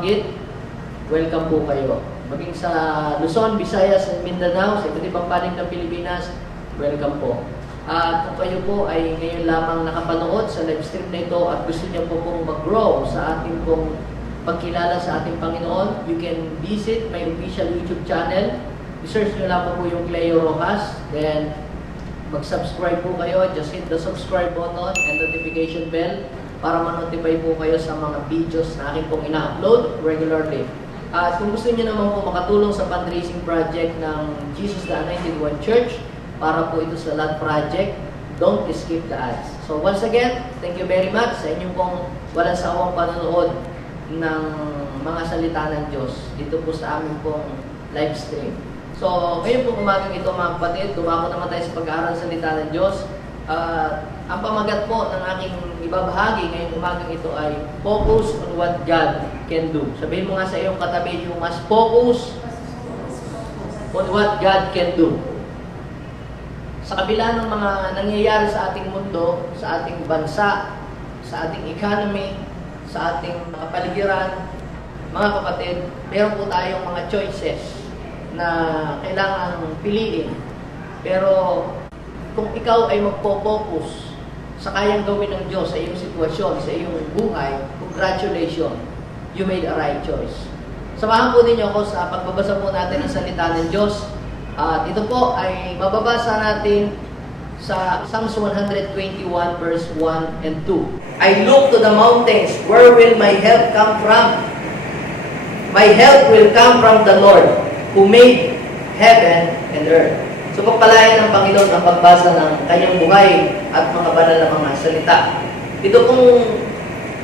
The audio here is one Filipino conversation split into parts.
nabanggit, welcome po kayo. Maging sa Luzon, Visayas, and Mindanao, sa iba't ibang panig ng Pilipinas, welcome po. At kung kayo po ay ngayon lamang nakapanood sa live stream na ito at gusto niyo po pong mag-grow sa ating pong pagkilala sa ating Panginoon, you can visit my official YouTube channel. I-search nyo lang po yung Cleo Rojas. Then, mag-subscribe po kayo. Just hit the subscribe button and notification bell para ma-notify po kayo sa mga videos na aking pong ina-upload regularly. At kung gusto niyo naman po makatulong sa fundraising project ng Jesus the Anointed One Church, para po ito sa LAD project, don't skip the ads. So once again, thank you very much sa inyong pong walang sawang panonood ng mga salita ng Diyos dito po sa aming pong live stream. So ngayon po umagang ito mga kapatid, dumako naman tayo sa pag-aaral sa salita ng Diyos. Ang pamagat po ng aking ibabahagi ngayong umagang ito ay focus on what God can do. Sabihin mo nga sa iyong katabi, you must focus on what God can do. Sa kabila ng mga nangyayari sa ating mundo, sa ating bansa, sa ating economy, sa ating kapaligiran, mga kapatid, meron po tayong mga choices na kailangan piliin. Pero kung ikaw ay magpo-focus sa kayang gawin ng Diyos sa iyong sitwasyon, sa iyong buhay, congratulations, you made a right choice. Samahan po ninyo ako sa pagbabasa po natin ng salita ng Diyos. At ito po ay mababasa natin sa Psalms 121 verse 1 and 2. I look to the mountains, where will my help come from? My help will come from the Lord, who made heaven and earth. So pagpalain ng Panginoon ang pagbasa ng kanyang buhay at mga banal na mga salita. Ito pong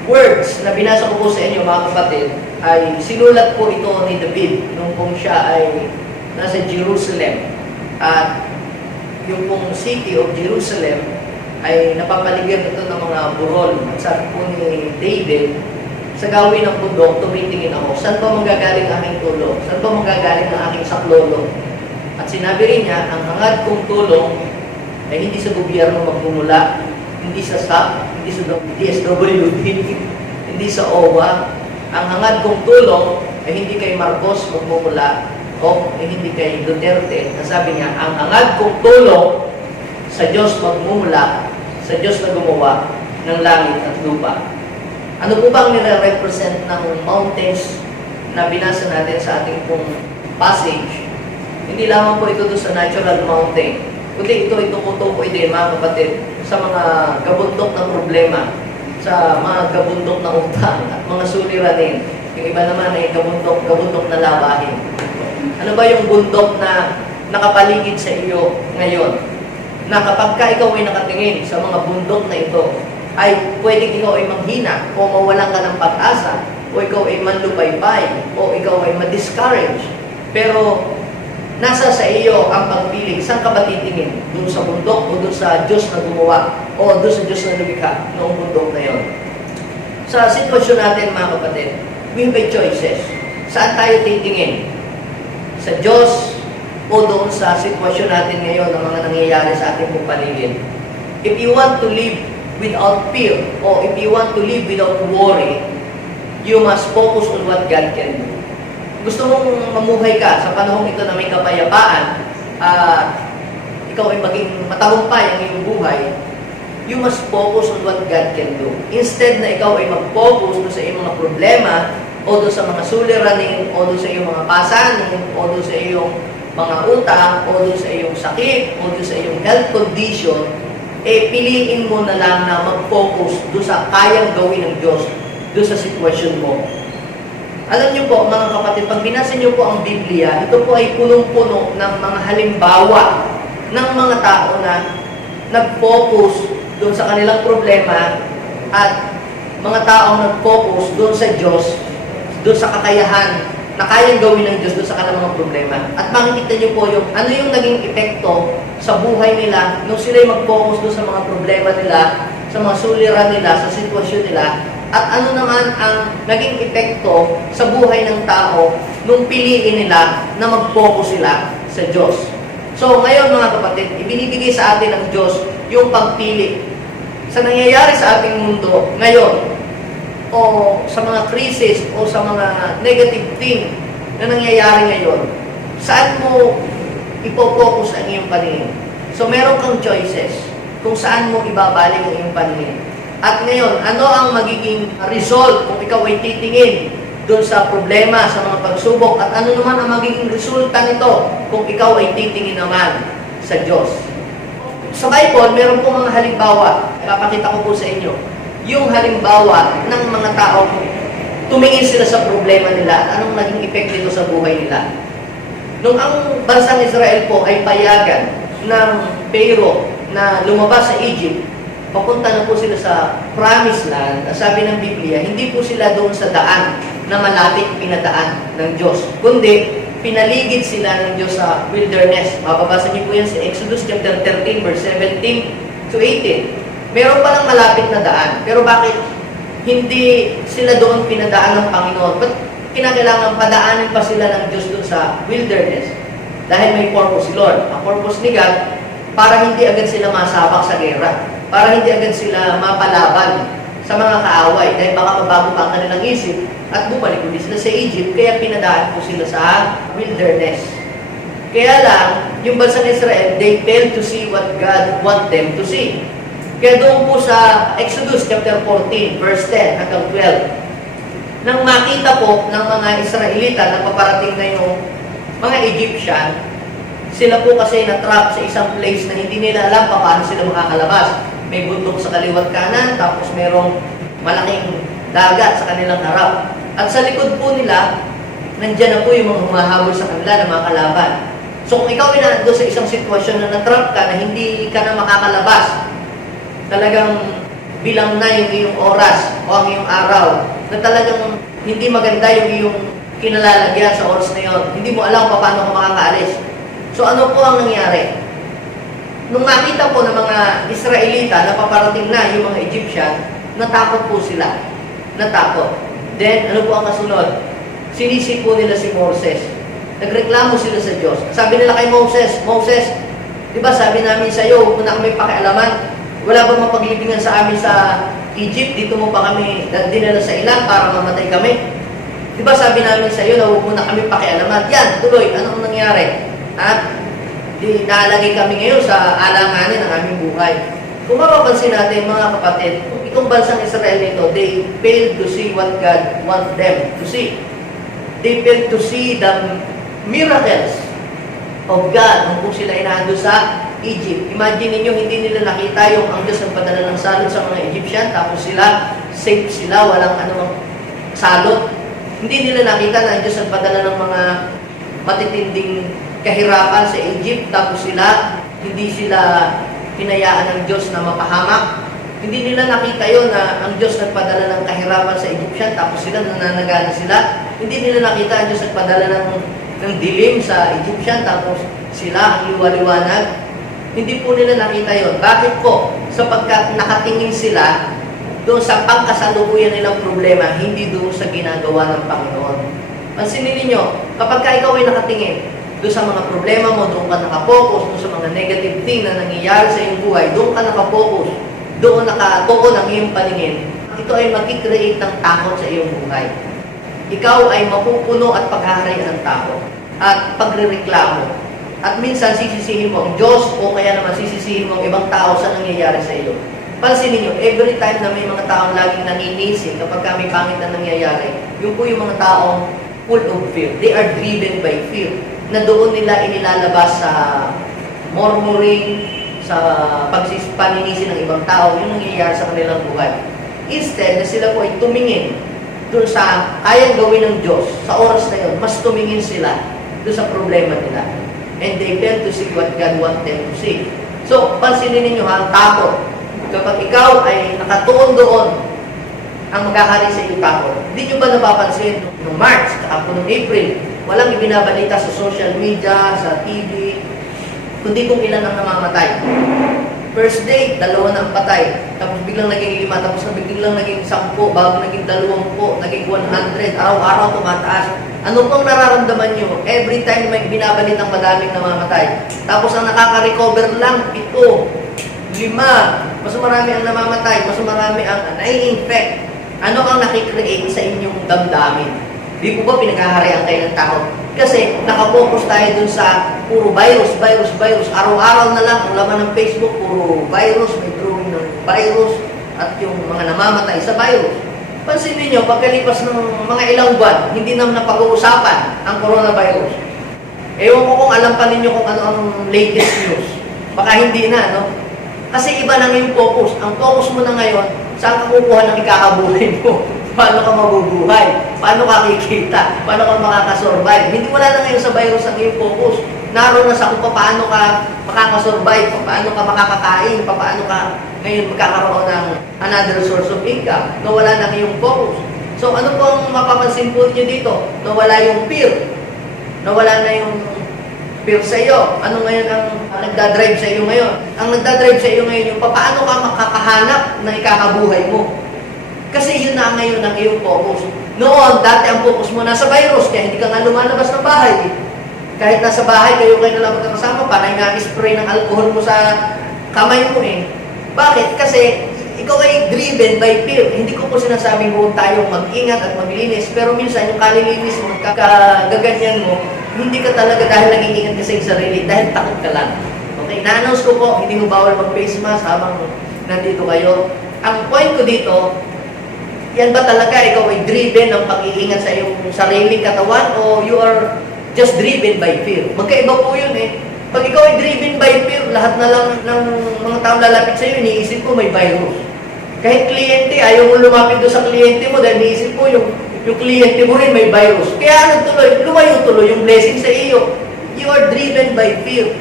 words na binasa ko po sa inyo mga kapatid, ay sinulat po ito ni David nung pong siya ay nasa Jerusalem. At yung pong city of Jerusalem ay napapaligid ito ng mga burol. At sabi po ni David, sa gawin ng bundok, tumitingin ako, saan ba manggagaling aking tulong? Saan ba manggagaling ang aking saklolo? At sinabi rin niya, ang hangad kong tulong ay hindi sa gobyerno magmumula, hindi sa SAP, hindi sa DSWD, hindi sa OWA. Ang hangad kong tulong ay hindi kay Marcos magmumula, o hindi kay Duterte. Nasabi niya, ang hangad kong tulong sa Diyos magmumula, sa Diyos na gumawa ng langit at lupa. Ano po bang nire-represent ng mountains na binasa natin sa ating pong passage? Hindi lamang po ito doon sa natural mountain, kundi ito tukutukoy din mga kapatid sa mga gabundok na problema, sa mga gabundok na utang at mga suliranin. Yung iba naman ay gabundok na labahin. Ano ba yung bundok na nakapaligid sa iyo ngayon? Na kapag ka ikaw ay nakatingin sa mga bundok na ito, ay pwedeng ikaw ay manghina o mawalan ka ng pag-asa o ikaw ay manlupaypay o ikaw ay ma-discourage. Pero nasa sa iyo ang pagpili. Saan ka ba titingin? Doon sa bundok o doon sa Diyos na gumawa o doon sa Diyos na lumikha noong bundok na yon? Sa sitwasyon natin mga kapatid, we have choices. Saan tayo titingin? Sa Diyos o doon sa sitwasyon natin ngayon ng mga nangyayari sa ating pong paligid. If you want to live without fear o if you want to live without worry, you must focus on what God can do. Gusto mong mamuhay ka sa panahong ito na may kapayapaan, ikaw ay maging matagumpay ang iyong buhay, you must focus on what God can do. Instead na ikaw ay mag-focus sa iyong mga problema, o doon sa mga suliranin, o doon sa iyong mga pasanin, o doon sa iyong mga utang, o doon sa iyong sakit, o doon sa iyong health condition, piliin mo na lang na mag-focus doon sa kayang gawin ng Diyos, doon sa sitwasyon mo. Alam niyo po, mga kapatid, pag binasa niyo po ang Biblia, ito po ay punong-puno ng mga halimbawa ng mga tao na nag-focus doon sa kanilang problema at mga taong nag-focus doon sa Diyos, doon sa kakayahan na kayang gawin ng Diyos doon sa kanilang mga problema. At makikita niyo po yung ano yung naging epekto sa buhay nila nung sila'y mag-focus doon sa mga problema nila, sa mga suliran nila, sa sitwasyon nila, at ano naman ang naging epekto sa buhay ng tao nung piliin nila na mag-focus sila sa Diyos. So ngayon mga kapatid, ibinibigay sa atin ng Diyos yung pagpili. Sa nangyayari sa ating mundo ngayon, o sa mga crisis o sa mga negative thing na nangyayari ngayon, saan mo ipopokus ang iyong paningin? So meron kang choices kung saan mo ibabaling ang iyong paningin. At ngayon, ano ang magiging result kung ikaw ay titingin doon sa problema, sa mga pagsubok, at ano naman ang magiging resulta nito kung ikaw ay titingin naman sa Diyos? Sa Bible, meron po mga halimbawa. Ipapakita ko po sa inyo. Yung halimbawa ng mga tao, tumingin sila sa problema nila, anong naging epekto nito sa buhay nila. Nung ang bansang Israel po ay payagan ng Pharaoh na lumabas sa Egypt, papunta na po sila sa promised land. Sabi ng Biblia, hindi po sila doon sa daan na malapit pinadaan ng Diyos, kundi pinaligid sila ng Diyos sa wilderness. Mababasa niyo po yan sa Exodus chapter 13, verse 17 to 18. Meron palang malapit na daan, pero bakit hindi sila doon pinadaan ng Panginoon? Ba't kinakailangan padaanin pa sila ng Diyos doon sa wilderness? Dahil may purpose si Lord. Ang purpose ni God, para hindi agad sila masabak sa gera, para hindi agad sila mapalaban sa mga kaaway, dahil baka mabago pa ang kanilang isip at bumalik ulit sila sa Egypt, kaya pinadaan po sila sa wilderness. Kaya lang, yung bansang Israel, they failed to see what God want them to see. Kaya doon po sa Exodus chapter 14, verse 10 hanggang 12, nang makita po ng mga Israelita na paparating na yung mga Egyptian, sila po kasi na-trap sa isang place na hindi nila alam paano sila makakalabas. May bundok sa kaliwat kanan, tapos merong malaking dagat sa kanilang harap. At sa likod po nila, nandyan na po yung mga humahabol sa kanila na mga kalaban. So kung ikaw ay nando sa isang sitwasyon na na-trap ka, na hindi ka na makakalabas, talagang bilang na yung iyong oras o ang iyong araw, na talagang hindi maganda yung iyong kinalalagyan sa oras na yun. Hindi mo alam paano ka makakaalis. So ano po ang nangyari? Nung makita po ng mga Israelita na paparating na yung mga Egyptian, natakot po sila. Natakot. Then, ano po ang kasunod? Sinisi po nila si Moses. Nagreklamo sila sa Diyos. Sabi nila kay Moses, Moses, di ba sabi namin sa iyo, kung na kami pakialaman, wala bang mapaglibingan sa amin sa Egypt, dito mo pa kami dinala sa ilang para mamatay kami? Di ba sabi namin sa iyo na huwag mo na kami pakialaman? Yan, tuloy, anong nangyari? Di nalagay kami ngayon sa alanganin ng aming buhay. Kung mapapansin natin mga kapatid, itong bansang Israel nito, they failed to see what God want them to see. They failed to see the miracles of God nung po sila inahando sa Egypt. Imagine niyo hindi nila nakita yung ang Diyos ang padala ng salot sa mga Egyptian, tapos sila, safe sila, walang anumang salot. Hindi nila nakita na ang Diyos ang padala ng mga matitinding kahirapan sa Egypt, tapos sila, hindi sila hinayaan ng Diyos na mapahamak. Hindi nila nakita yon na ang Diyos nagpadala ng kahirapan sa Egyptian, tapos sila nananagana sila. Hindi nila nakita ang Diyos nagpadala ng dilim sa Egyptian, tapos sila ang liwaliwanag. Hindi po nila nakita yon. Bakit po? Sapagkat nakatingin sila doon sa pangkasalukuyan nilang problema, hindi doon sa ginagawa ng Panginoon. Pansinin ninyo, kapag ikaw ay nakatingin doon sa mga problema mo, doon ka nakapokus, doon sa mga negative thing na nangyayari sa iyong buhay, doon ka nakapokus, doon nakatuon ang iyong paningin, ito ay mag-create ng takot sa iyong buhay. Ikaw ay mapupuno at paghaharian ng takot at pagrereklamo. At minsan sisisihin mo ang Diyos o kaya naman sisisihin mo ang ibang tao sa nangyayari sa iyo. Pansinin niyo, every time na may mga taong laging nanginisi kapag may pangit na nangyayari, yun po yung mga taong full of fear. They are driven by fear. Na doon nila inilalabas sa murmuring, sa pagpaninisi ng ibang tao, yung nangyayari sa kanilang buhay. Instead, na sila po ay tumingin doon sa kayang gawin ng Diyos, sa oras na yun, mas tumingin sila doon sa problema nila. And they fail to see what God wants them to see. So, pansinin ninyo ha, ang takot. Kapag ikaw ay nakatuon doon, ang magkakari sa iyong takot. Hindi nyo ba napapansin noong March, at noong April, walang ibinabalita sa social media, sa TV, kundi kung ilan ang namamatay. First day, 2 na ang patay. Tapos biglang naging 5, tapos biglang naging 10, bago naging 20, naging 100. Araw-araw tumataas. Ano pong nararamdaman nyo? Every time may binabalitang madaming namamatay. Tapos ang nakaka-recover lang, 7, 5. Mas marami ang namamatay, mas marami ang nai-infect. Ano ang nakikreate sa inyong damdamin? Di po ba pinaghaharian kayo ng tao? Kasi nakapokus tayo dun sa puro virus, virus, virus. Araw-araw na lang ang laman ng Facebook, puro virus, may drawing ng virus, at yung mga namamatay sa virus. Pansinin nyo, pagkalipas ng mga ilang buwan, hindi naman napag-uusapan ang coronavirus. Ewan ko kung alam pa ninyo kung ano ang latest news. Baka hindi na, no? Kasi iba na ngayon focus. Ang focus mo na ngayon, saan ka kukuha ng ikakabuhay mo? Paano ka mabubuhay? Paano ka kikita? Paano ka makakasurvive? Hindi wala na ngayon sa virus ang iyong focus. Naroon na sa kung paano ka makakasurvive, paano ka makakakain, paano ka ngayon magkakaroon ng another source of income. Nawala na ngayong focus. So ano pong mapapansin po niyo dito? Nawala yung fear. Nawala na yung fear sa iyo. Ano ngayon ang nagdadrive sa iyo ngayon? Ang nagdadrive sa iyo ngayon yung paano ka makakahanap ng ikakabuhay mo. Kasi yun na ngayon ang iyong focus. Noon, dati ang focus mo nasa virus, kaya hindi ka nga lumalabas ng bahay. Kahit nasa bahay, kayo na lang magkakasama, parang nga-spray ng alcohol mo sa kamay mo eh. Bakit? Kasi ikaw ay driven by fear. Hindi ko po sinasabing huwag tayong mag-ingat at maglinis, pero minsan yung kalilinis mo, kagaganyan mo, hindi ka talaga dahil nag-iingat ka sa iyong sarili, dahil takot ka lang. Okay, na-announce ko po, hindi mo bawal mag-face mask habang nandito kayo. Ang point ko dito, yan ba talaga ikaw ay driven ng pag-iingat sa iyong sariling katawan o you are just driven by fear? Magkaiba po yun eh. Pag ikaw ay driven by fear, lahat na lang ng mga taong lalapit sa iyo, iniisip ko may virus. Kahit kliyente, ayaw mo lumapit doon sa kliyente mo dahil iniisip mo yung kliyente mo rin may virus. Kaya nagtuloy, lumayo tuloy yung blessing sa iyo. You are driven by fear.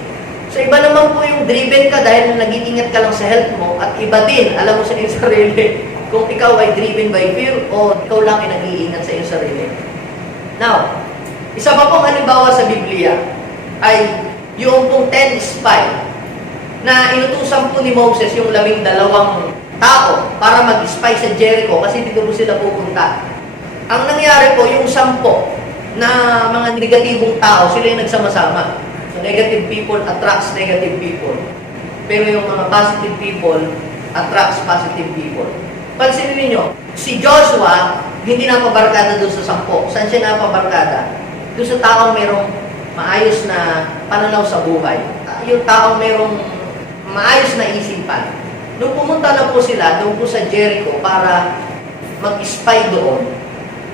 So iba naman po yung driven ka dahil nag-iingat ka lang sa health mo at iba din, alam mo sa iyong sarili, kung ikaw ay driven by fear o ikaw lang ay nag-iingat sa iyong sarili. Now, isa pa pong halimbawa sa Biblia ay yung pong 10 spy na inutusan po ni Moses yung 12 tao para mag-spy sa Jericho kasi dito po sila pupunta. Ang nangyari po, yung 10 na mga negatibong tao, sila yung nagsama-sama. So, negative people attracts negative people. Pero yung mga positive people attracts positive people. Pansinin niyo, si Joshua, hindi napabarkada doon sa 10. Saan siya napabarkada? Doon sa taong merong maayos na pananaw sa buhay. Yung taong merong maayos na isipan. Nung pumunta na po sila doon po sa Jericho para mag-spy doon,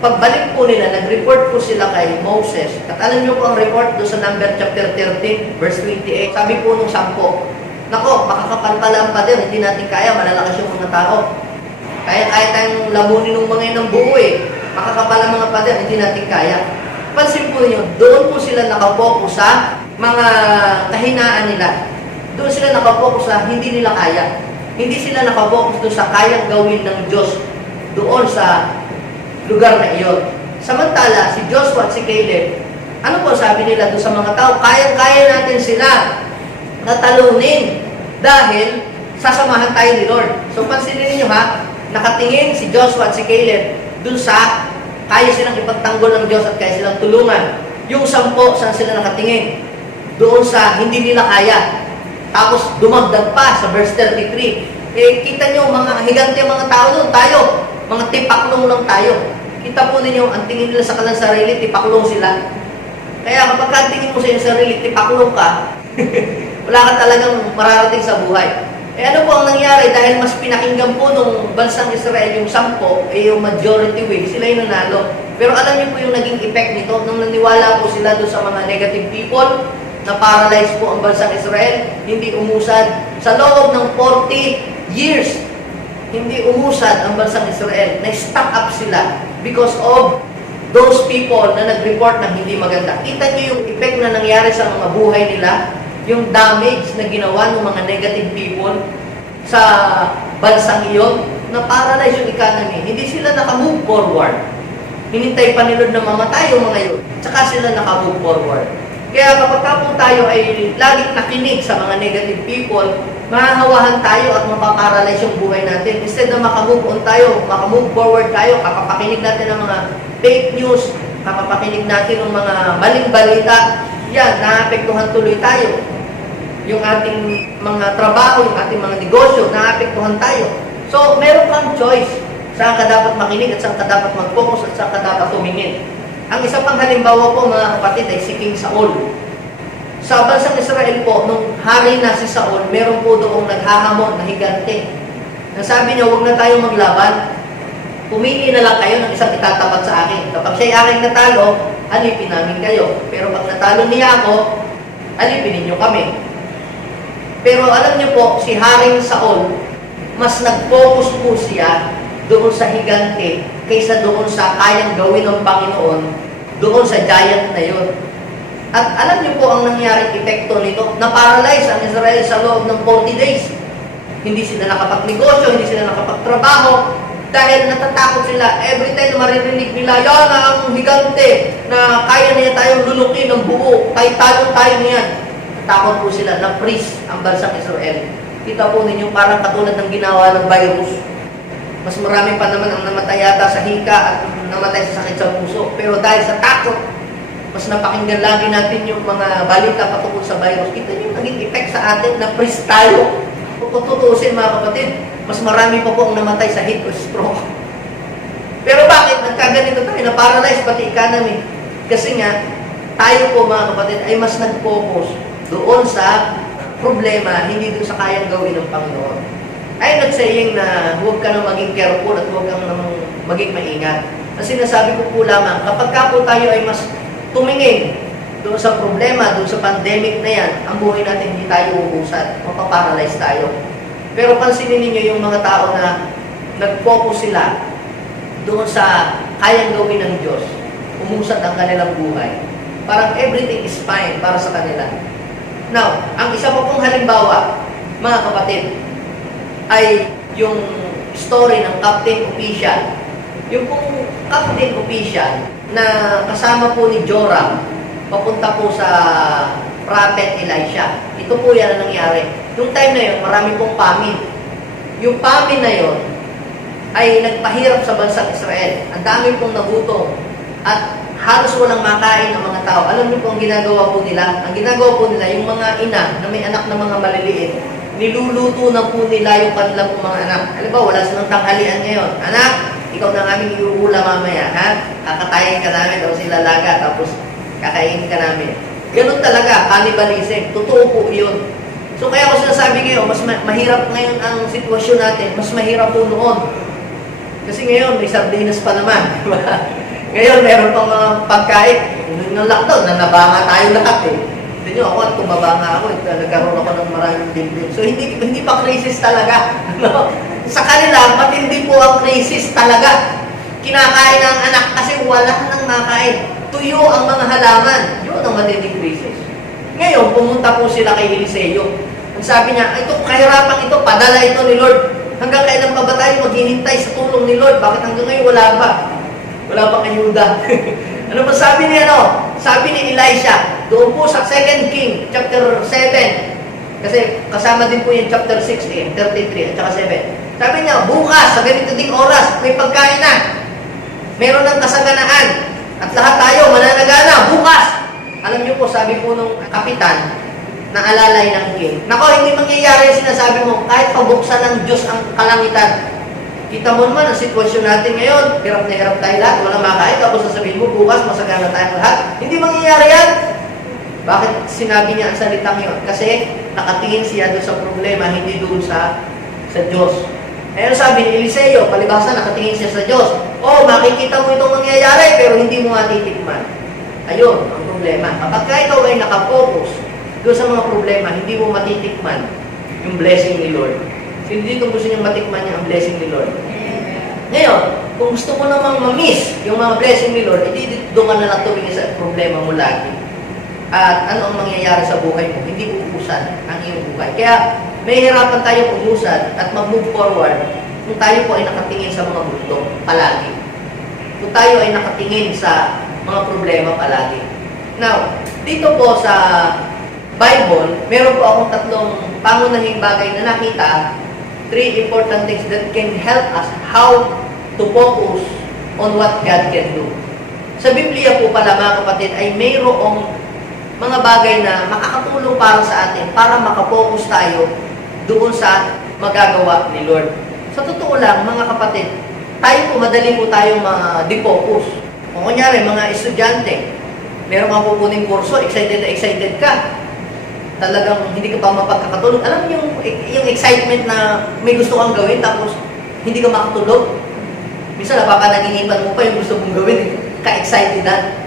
pagbalik po nila, nag-report po sila kay Moses. At alam niyo po ang report doon sa number chapter 13, verse 28. Sabi po nung 10, nako, makakapal pa din, hindi natin kaya, malalakas yung mga tao. Kaya tayong lamunin ng mga ng buo eh. Makakapal ang mga pader, hindi natin kaya. Pansin po niyo, doon po sila nakapokus sa mga kahinaan nila. Doon sila nakapokus sa hindi nila kaya. Hindi sila nakapokus doon sa kayang gawin ng Diyos doon sa lugar na iyon. Samantala, si Joshua at si Caleb, ano po sabi nila doon sa mga tao? Kayang-kaya natin sila natalunin dahil sasamahan tayo ni Lord. So pansinin niyo ha, nakatingin si Joshua at si Caleb dun sa kaya silang ipagtanggol ng Diyos at kaya silang tulungan. Yung 10, saan sila nakatingin? Doon sa hindi nila kaya. Tapos dumagdag pa sa verse 33. Kita nyo, mga higante mga tao doon, tayo. Mga tipaklong lang tayo. Kita po ninyo, ang tingin nila sa kanilang sarili, tipaklong sila. Kaya kapag tingin mo sa iyong sarili, tipaklong ka, wala ka talagang mararating sa buhay. Ano po ang nangyari? Dahil mas pinakinggan po nung bansang Israel yung 10, yung majority way, sila yung nanalo. Pero alam niyo po yung naging effect nito, nung naniwala po sila doon sa mga negative people, na paralyzed po ang bansang Israel, hindi umusad. Sa loob ng 40 years, hindi umusad ang bansang Israel. Na-stuck up sila because of those people na nag-report na hindi maganda. Kita niyo yung effect na nangyari sa mga buhay nila, yung damage na ginawa ng mga negative people sa bansang iyon, na paralyze yung economy. Hindi sila naka-move forward. Hinintay pa ni Lord na mamatay yung mga yun. Tsaka sila naka-move forward. Kaya kapag po tayo ay laging nakinig sa mga negative people, mahahawahan tayo at mapaparalyze yung buhay natin. Instead na makamove on tayo, makamove forward tayo, kapapakinig natin ng mga fake news, kapapakinig natin ng mga maling balita, yan, naapektuhan tuloy tayo. Yung ating mga trabaho, yung ating mga negosyo, naapektuhan tayo. So, meron kang choice. Saan ka dapat makinig at saan ka dapat mag-focus at saan ka dapat tumingin. Ang isa pang halimbawa po mga kapatid ay si King Saul. Sa bansang Israel po, nung hari na si Saul, meron po doong naghahamon na higante. Nasabi niya, huwag na tayong maglaban. Pumili na lang kayo ng isang itatapat sa akin. Kapag siya'y aking natalo, alipin namin kayo. Pero pag natalo niya ako, alipin ninyo kami. Pero alam niyo po, si Haring Saul, mas nag-focus po siya doon sa higante kaysa doon sa kayang gawin ng Panginoon, doon sa giant na yun. At alam niyo po ang nangyaring epekto nito, na-paralyze ang Israel sa loob ng 40 days. Hindi sila nakapagnegosyo, hindi sila nakapagtrabaho, dahil natatakot sila. Every time na maririnig nila, yan ang higante na kaya niya tayong lulukin ng buo, tayo tayo niyan. Takot po sila, na-freeze ang bansang Israel. Kita po ninyo, parang katulad ng ginawa ng virus. Mas marami pa naman ang namatay yata sa hika at namatay sa sakit sa puso. Pero dahil sa takot, mas napakinggan lagi natin yung mga balita patungkol sa virus. Kita niyo yung naging effect sa atin, na-freeze tayo. Kung tutuusin mga kapatid, mas marami pa po ang namatay sa heat o stroke. Pero bakit? Nagkaganito tayo, na-paralyze pati economy. Kasi nga, tayo po mga kapatid ay mas nag-focus doon sa problema, hindi doon sa kayang gawin ng Panginoon. I'm not saying na huwag ka na maging careful at huwag kang maging maingat. Ang sinasabi ko po lamang, kapag ka po tayo ay mas tumingin doon sa problema, doon sa pandemic na yan, ang buhay natin hindi tayo uusad, mapaparalyze tayo. Pero pansinin niyo yung mga tao na nag-focus sila doon sa kayang gawin ng Diyos, umusad ang kanilang buhay. Parang everything is fine para sa kanila. Now, ang isa pa pong halimbawa, mga kapatid, ay yung story ng Captain Official. Yung pong Captain Official na kasama po ni Joram, papunta po sa Prophet Elisha. Ito po yan ang nangyari. Yung time na yun, marami pong famine. Yung famine na yun ay nagpahirap sa bansang Israel. Ang dami pong nagutom. At halos walang makain ang mga tao. Alam niyo po ang ginagawa po nila? Ang ginagawa po nila, yung mga ina na may anak na mga maliliit, niluluto na po nila yung kanilang mga anak. Alam ba, wala silang tanghalian ngayon. Anak, ikaw na aming iuula mamaya, ha? Kakatayin ka namin o sila laga, tapos kakainin ka namin. Ganun talaga, cannibalism. Totoo po yun. So kaya ako sinasabi ngayon, mas mahirap ngayon ang sitwasyon natin, mas mahirap po noon. Kasi ngayon, may sardinas pa naman. Ngayon, meron pang mga pagkain. Nung lockdown, nabanga tayo lahat eh. Hindi nyo, ako at kumabanga ako, nagkaroon ako ng maraming dibdib. So hindi pa crisis talaga. No? Sa kanila, matindi po ang crisis talaga. Kinakain ng anak kasi wala nang makain. Tuyo ang mga halaman. Yun ang matinding crisis. Ngayon, pumunta po sila kay Eliseo. Ang sabi niya, ito, kahirapan ito, padala ito ni Lord. Hanggang kailan pa ba tayo maghihintay sa tulong ni Lord? Bakit hanggang ngayon wala pa? Wala pa kay Juda. Ano pa sabi niya, no? Sabi ni Elisha, doon po sa 2 King, chapter 7. Kasi kasama din po yung chapter 6, 33 at saka 7. Sabi niya, bukas, sa ganito ding oras, may pagkain na. Meron ng kasaganaan. At lahat tayo, mananagana, bukas. Alam niyo po, sabi po nung kapitan, na alalay ng king, nako, hindi mangyayari yung sinasabi mo, kahit pabuksan ng Diyos ang kalangitan. Kita mo naman ang sitwasyon natin ngayon, hirap na hirap tayo lahat, walang makain, tapos sasabihin mo, bukas, masagana tayong lahat. Hindi mangyayari yan. Bakit sinabi niya ang salitang yun? Kasi nakatingin siya doon sa problema, hindi doon sa Diyos. Ayun sabi ni Eliseo, palibasa nakatingin siya sa Diyos. Oh, makikita mo itong mangyayari, pero hindi mo matitikman. Ayun, ang problema. Kapag ikaw ay nakafocus doon sa mga problema, hindi mo matitikman yung blessing ni Lord. Hindi kung gusto niyang matikman niya ang blessing ni Lord. Ngayon, kung gusto mo namang ma-miss yung mga blessing ni Lord, hindi doon ka na lang tumingin sa problema mo lagi. At ano ang mangyayari sa buhay mo? Hindi uusad ang iyong buhay. Kaya, may hirapan tayo umusad at mag-move forward kung tayo po ay nakatingin sa mga bulto palagi. Kung tayo ay nakatingin sa mga problema palagi. Now, dito po sa Bible, meron po akong tatlong pangunahing bagay na nakita, 3 important things that can help us how to focus on what God can do. Sa Biblia po pala mga kapatid ay mayroong mga bagay na makakatulong para sa atin para makapokus tayo doon sa magagawa ni Lord. Sa totoo lang mga kapatid, tayo po, madali po tayong ma-defocus. Kung kunyari, mga estudyante, meron kang pupuning kurso, excited na excited ka. Talagang hindi ka pa mapagkakatulog. Alam mo yung excitement na may gusto kang gawin, tapos hindi ka makatulog. Minsan napapanaginipan mo pa yung gusto mong gawin, ka-excited na.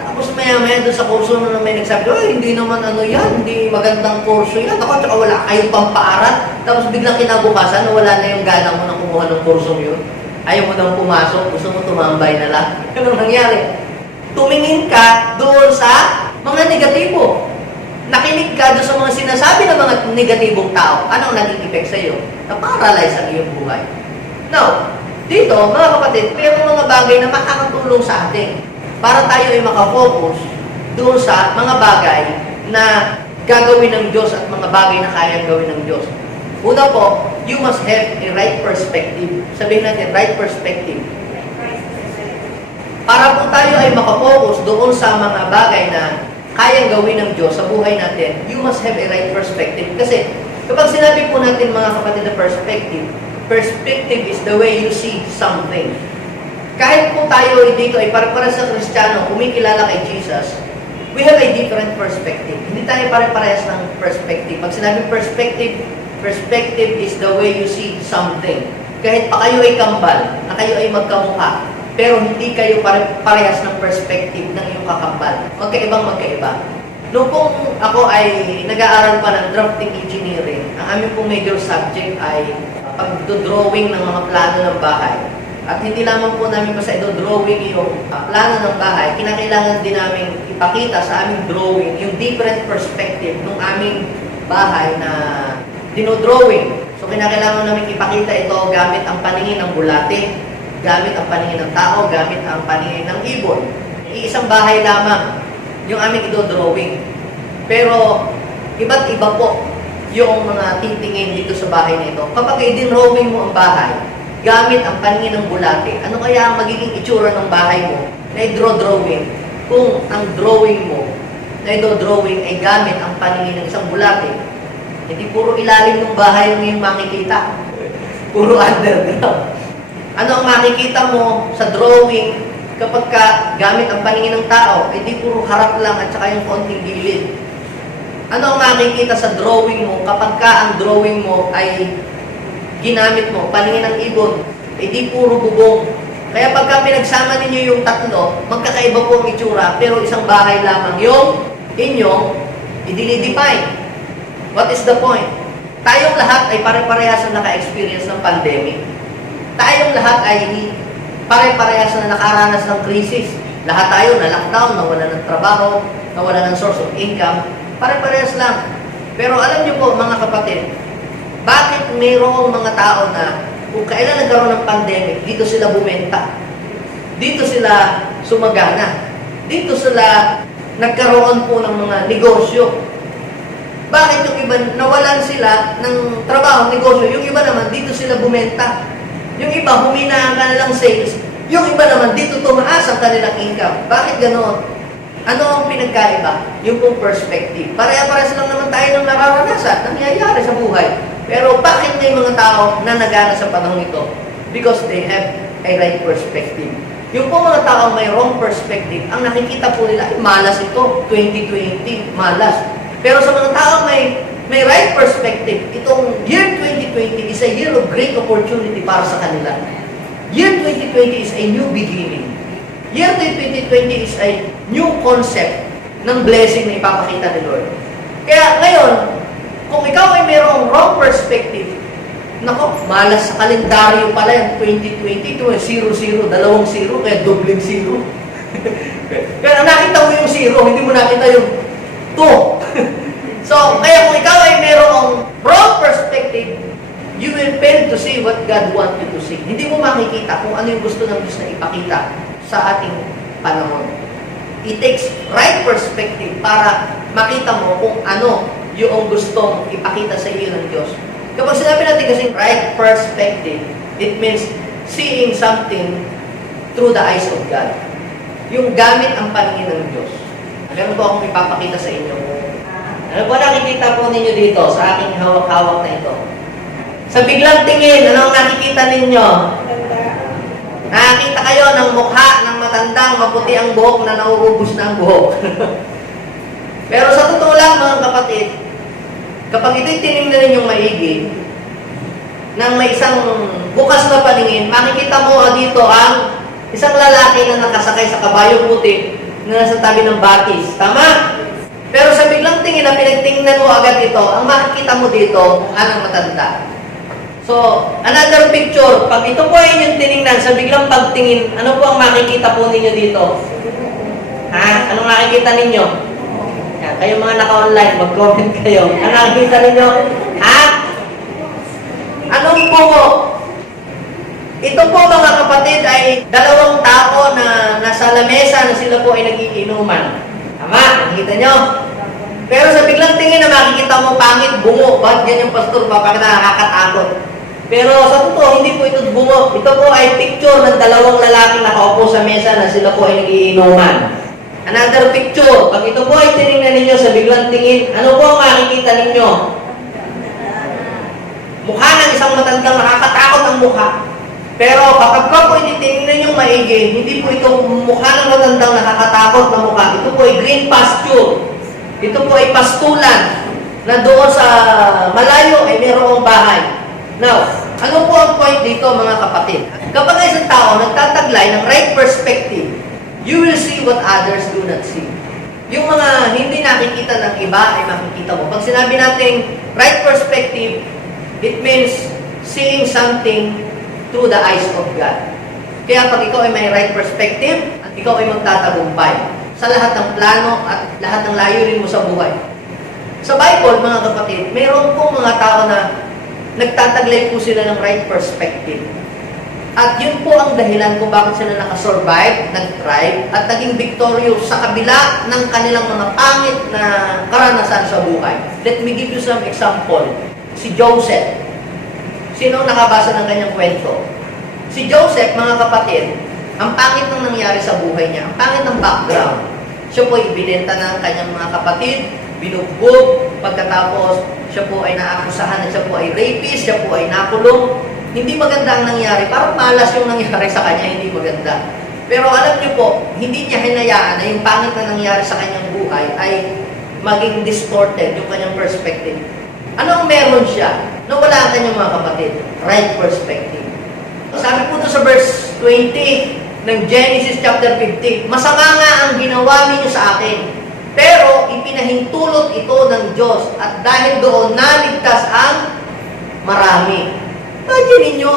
Tapos maya-maya doon sa kurso na may nagsabi, hindi naman ano yan, hindi magandang kurso yan. Ako, tsaka wala kayong pampaaral. Tapos biglang kinabukasan, wala na yung gana mo na kumuha ng kursong yun. Ayaw mo nang pumasok, gusto mo tumambay na lang. Anong nangyari? Tumingin ka doon sa mga negatibo. Nakinig ka doon sa mga sinasabi ng mga negatibong tao. Anong naging effect sa'yo? Na-paralyze ang iyong buhay. Now, dito, mga kapatid, mayroong mga bagay na makakatulong sa atin para tayo ay makafocus doon sa mga bagay na gagawin ng Diyos at mga bagay na kayang gawin ng Diyos. Una po, you must have a right perspective. Sabihin natin, right perspective. Para po tayo ay makafocus doon sa mga bagay na kayang gawin ng Diyos sa buhay natin, you must have a right perspective. Kasi kapag sinabi po natin mga kapatid na perspective, perspective is the way you see something. Kahit po tayo dito ay para sa Kristiyano, kumikilala kay Jesus, we have a different perspective. Hindi tayo pare-parehas ng perspective. Pag sinabi perspective is the way you see something. Kahit pa kayo ay kambal, na kayo ay magkamukha, pero hindi kayo parehas ng perspective ng iyong kakambal. Magkaiba. Noong pong ako ay nag-aaral pa ng drafting engineering, ang aming pong major subject ay pag-drawing ng mga plano ng bahay. At hindi lamang po namin basta i-drawing yung plano ng bahay, kinakailangan din namin ipakita sa aming drawing yung different perspective ng aming bahay na dinodrawing. So kinakailangan namin ipakita ito gamit ang paningin ng bulate, gamit ang paningin ng tao, gamit ang paningin ng ibon. Iisang bahay lamang yung aming i-drawing. Pero iba't iba po yung mga titingin dito sa bahay na ito. Kapag i-drawing mo ang bahay, gamit ang paningin ng bulate, ano kaya ang magiging itsura ng bahay mo na i-drawing kung ang drawing mo na i-drawing ay gamit ang paningin ng isang bulate? Hindi puro ilalim ng bahay ang iyong makikita. Puro underground. Ano ang makikita mo sa drawing kapag gamit ang paningin ng tao? Hindi puro harap lang at saka yung konting gilid. Ano ang makikita sa drawing mo kapag ang drawing mo ay ginamit mo, paningin ng ibon, hindi puro bubong. Kaya pagka pinagsama ninyo yung tatlo, magkakaiba po ang itsura, pero isang bahay lamang yung inyong i-define. What is the point? Tayong lahat ay pare-parehas na naka-experience ng pandemic. Tayong lahat ay pare-parehas na nakaranas ng krisis. Lahat tayo na lockdown, nawala ng trabaho, nawala ng source of income. Pare-parehas lang. Pero alam niyo po mga kapatid, bakit mayroong mga tao na kung kailan nagkaroon ng pandemic, dito sila bumenta, dito sila sumagana, dito sila nagkaroon po ng mga negosyo. Bakit yung iba nawalan sila ng trabaho, negosyo, yung iba naman dito sila bumenta, yung iba humina ang kanilang sales, yung iba naman dito tumaas ang kanilang income. Bakit ganoon? Ano ang pinagkaiba? Yung pong perspective. Pare-parehas lang naman tayo ng nararanasan, nangyayari sa buhay. Pero bakit may mga tao na nagana sa panahon ito? Because they have a right perspective. Yung po mga tao may wrong perspective, ang nakikita po nila, ay malas ito, 2020, malas. Pero sa mga tao may right perspective, itong year 2020 is a year of great opportunity para sa kanila. Year 2020 is a new beginning. Year 2020 is a new concept ng blessing na ipapakita ni Lord. Kaya ngayon, kung ikaw ay mayroong wrong perspective, nako, malas sa kalendaryo pala yung 2020, ito ay 0-0, 2-0, kaya dobling 0. Kaya nakita mo yung 0, hindi mo nakita yung 2. So, kaya kung ikaw ay mayroong wrong perspective, you will fail to see what God wants you to see. Hindi mo makikita kung ano yung gusto ng Diyos na ipakita sa ating panahon. It takes right perspective para makita mo kung ano yung gustong ipakita sa iyo ng Diyos. Kapag sinabi natin kasi right perspective, it means seeing something through the eyes of God. Yung gamit ang paningin ng Diyos. Meron po akong ipapakita sa inyo. Ano po nakikita po ninyo dito sa aking hawak-hawak na ito? Sa biglang tingin, ano ang nakikita ninyo? Nakakita kayo ng mukha ng matandang maputi ang buhok na nauubos na ang buhok. Pero sa totoo lang mga kapatid, kapag ito'y tinignan ninyong maigi, nang may isang bukas na paningin, makikita mo dito ang isang lalaki na nakasakay sa kabayo puti na nasa tabi ng batis. Tama? Pero sa biglang tingin na pinagtingnan mo agad ito, ang makikita mo dito, anong matanda. So, another picture, pag ito po ay inyong tinignan, sa biglang pagtingin, ano po ang makikita po ninyo dito? Ha? Anong makikita ninyo? Yan, kayo mga naka-online, mag-comment kayo. Ano nakikita ninyo? Ha? Anong bungo? Ito po mga kapatid ay dalawang tao na nasa lamesa na sila po ay nagiinuman. Tama? Nakikita nyo? Pero sa biglang tingin na makikita mo pangit, bungo. Bakit ganyan pastor? Bakit nakakatakot? Pero sa totoo, hindi po ito bungo. Ito po ay picture ng dalawang lalaki nakaupo sa mesa na sila po ay nagiinuman. Another picture. Pag ito po ay tinignan ninyo sa biglang tingin, ano po ang makikita ninyo? Mukha ng isang matandang nakakatakot ang mukha. Pero kapag po hindi tinignan yung maigi, hindi po ito mukha ng matandang nakakatakot na mukha. Ito po ay green pasture. Ito po ay pastulan na doon sa malayo ay mayroong bahay. Now, ano po ang point dito mga kapatid? Kapag isang tao nagtataglay ng right perspective, you will see what others do not see. Yung mga hindi nakikita ng iba ay makikita mo. Pag sinabi natin right perspective, it means seeing something through the eyes of God. Kaya pag ikaw ay may right perspective, at ikaw ay magtatagumpay sa lahat ng plano at lahat ng layunin mo sa buhay. Sa Bible, mga kapatid, mayroon pong mga tao na nagtataglay po sila ng right perspective. At yun po ang dahilan kung bakit sila nakasurvive, nag-thrive, at naging victorious sa kabila ng kanilang mga pangit na karanasan sa buhay. Let me give you some example. Si Joseph. Sino nakabasa ng kanyang kwento? Si Joseph, mga kapatid, ang pangit ng nangyari sa buhay niya, ang pangit ng background. Siya po ay ibinenta ng kanyang mga kapatid, binugbog, pagkatapos siya po ay naakusahan at siya po ay rapist, siya po ay nakulong. Hindi maganda ang nangyari. Parang malas yung nangyari sa kanya, hindi maganda. Pero alam niyo po, hindi niya hinayaan na yung pangit na nangyari sa kanyang buhay ay maging distorted yung kanyang perspective. Ano ang meron siya? Wala ang kanyang mga kapatid. Right perspective. Sabi po doon sa verse 20 ng Genesis chapter 15, masama nga ang ginawa ninyo sa akin. Pero ipinahintulot ito ng Diyos at dahil doon naligtas ang marami. Imagine ninyo,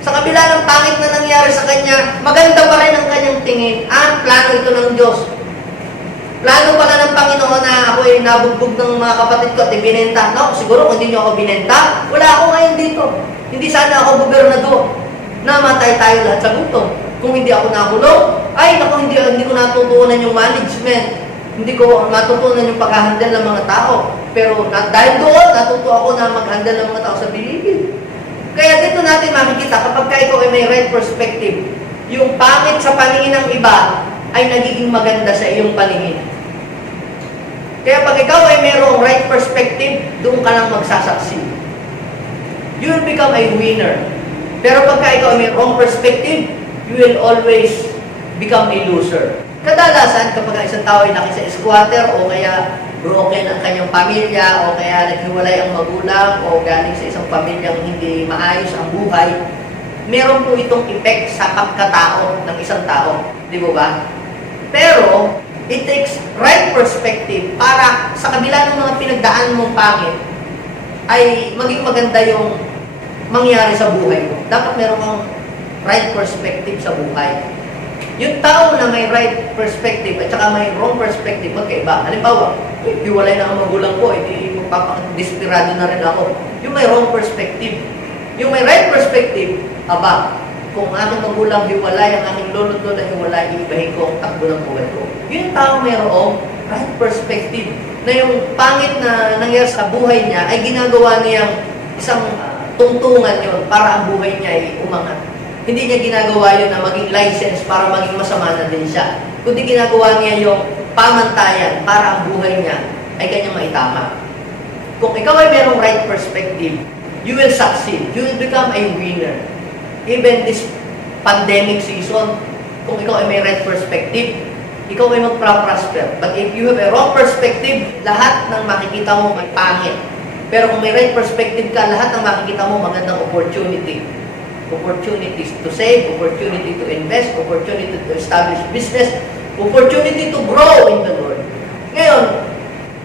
sa kabila ng pangit na nangyari sa kanya, maganda pa rin ang kanyang tingin. Plano ito ng Diyos. Plano pala ng Panginoon na ako ay nabugbog ng mga kapatid ko at ibinenta. No, siguro kung hindi nyo ako binenta, wala ako ngayon dito. Hindi sana ako gobernador. Namatay tayo lahat sa gutom. Kung hindi ako nakulong, ay naku, hindi ko natutunan yung management. Hindi ko matutunan yung pag-handle ng mga tao. Pero dahil doon, natuto ako na mag-handle ng mga tao sa biligid. Kaya dito natin makikita, kapag ikaw ay may right perspective, yung pangit sa paningin ng iba ay nagiging maganda sa iyong paningin. Kaya pag ikaw ay mayroong right perspective, doon ka lang magsasaksi. You will become a winner. Pero pagka ikaw ay may wrong perspective, you will always become a loser. Kadalasan, kapag isang tao ay nakisa squatter o kaya broken ang kanyang pamilya o kaya naghiwalay ang magulang o galing sa isang pamilyang hindi maayos ang buhay, meron po itong effect sa pagkatao ng isang tao. Di ba? Pero, it takes right perspective para sa kabila ng mga pinagdaan mong pangit, ay maging maganda yung mangyari sa buhay mo. Dapat meron kang right perspective sa buhay. Yung tao na may right perspective at saka may wrong perspective, magkaiba. Halimbawa, hiwalay na ang magulang ko, hindi magpapakadesperado na rin ako. Yung may wrong perspective. Yung may right perspective, kung aking magulang hiwalay, ang aking lolo't lola hiwalay, iibahin ko ang takbo ng buhay ko. Yung tao mayroong right perspective na yung pangit na nangyari sa buhay niya ay ginagawa niyang isang tungtungan yun para ang buhay niya ay umangat. Hindi niya ginagawa yun na maging license para maging masama na din siya. Kundi ginagawa niya yung pamantayan para ang buhay niya ay kanyang maitama. Kung ikaw ay mayroong right perspective, you will succeed. You will become a winner. Even this pandemic season, kung ikaw ay may right perspective, ikaw ay magpa-prosper. But if you have a wrong perspective, lahat ng makikita mo ay pangit. Pero kung may right perspective ka, lahat ng makikita mo magandang opportunity. Opportunities to save, opportunity to invest, opportunity to establish business, opportunity to grow in the Lord. Ngayon,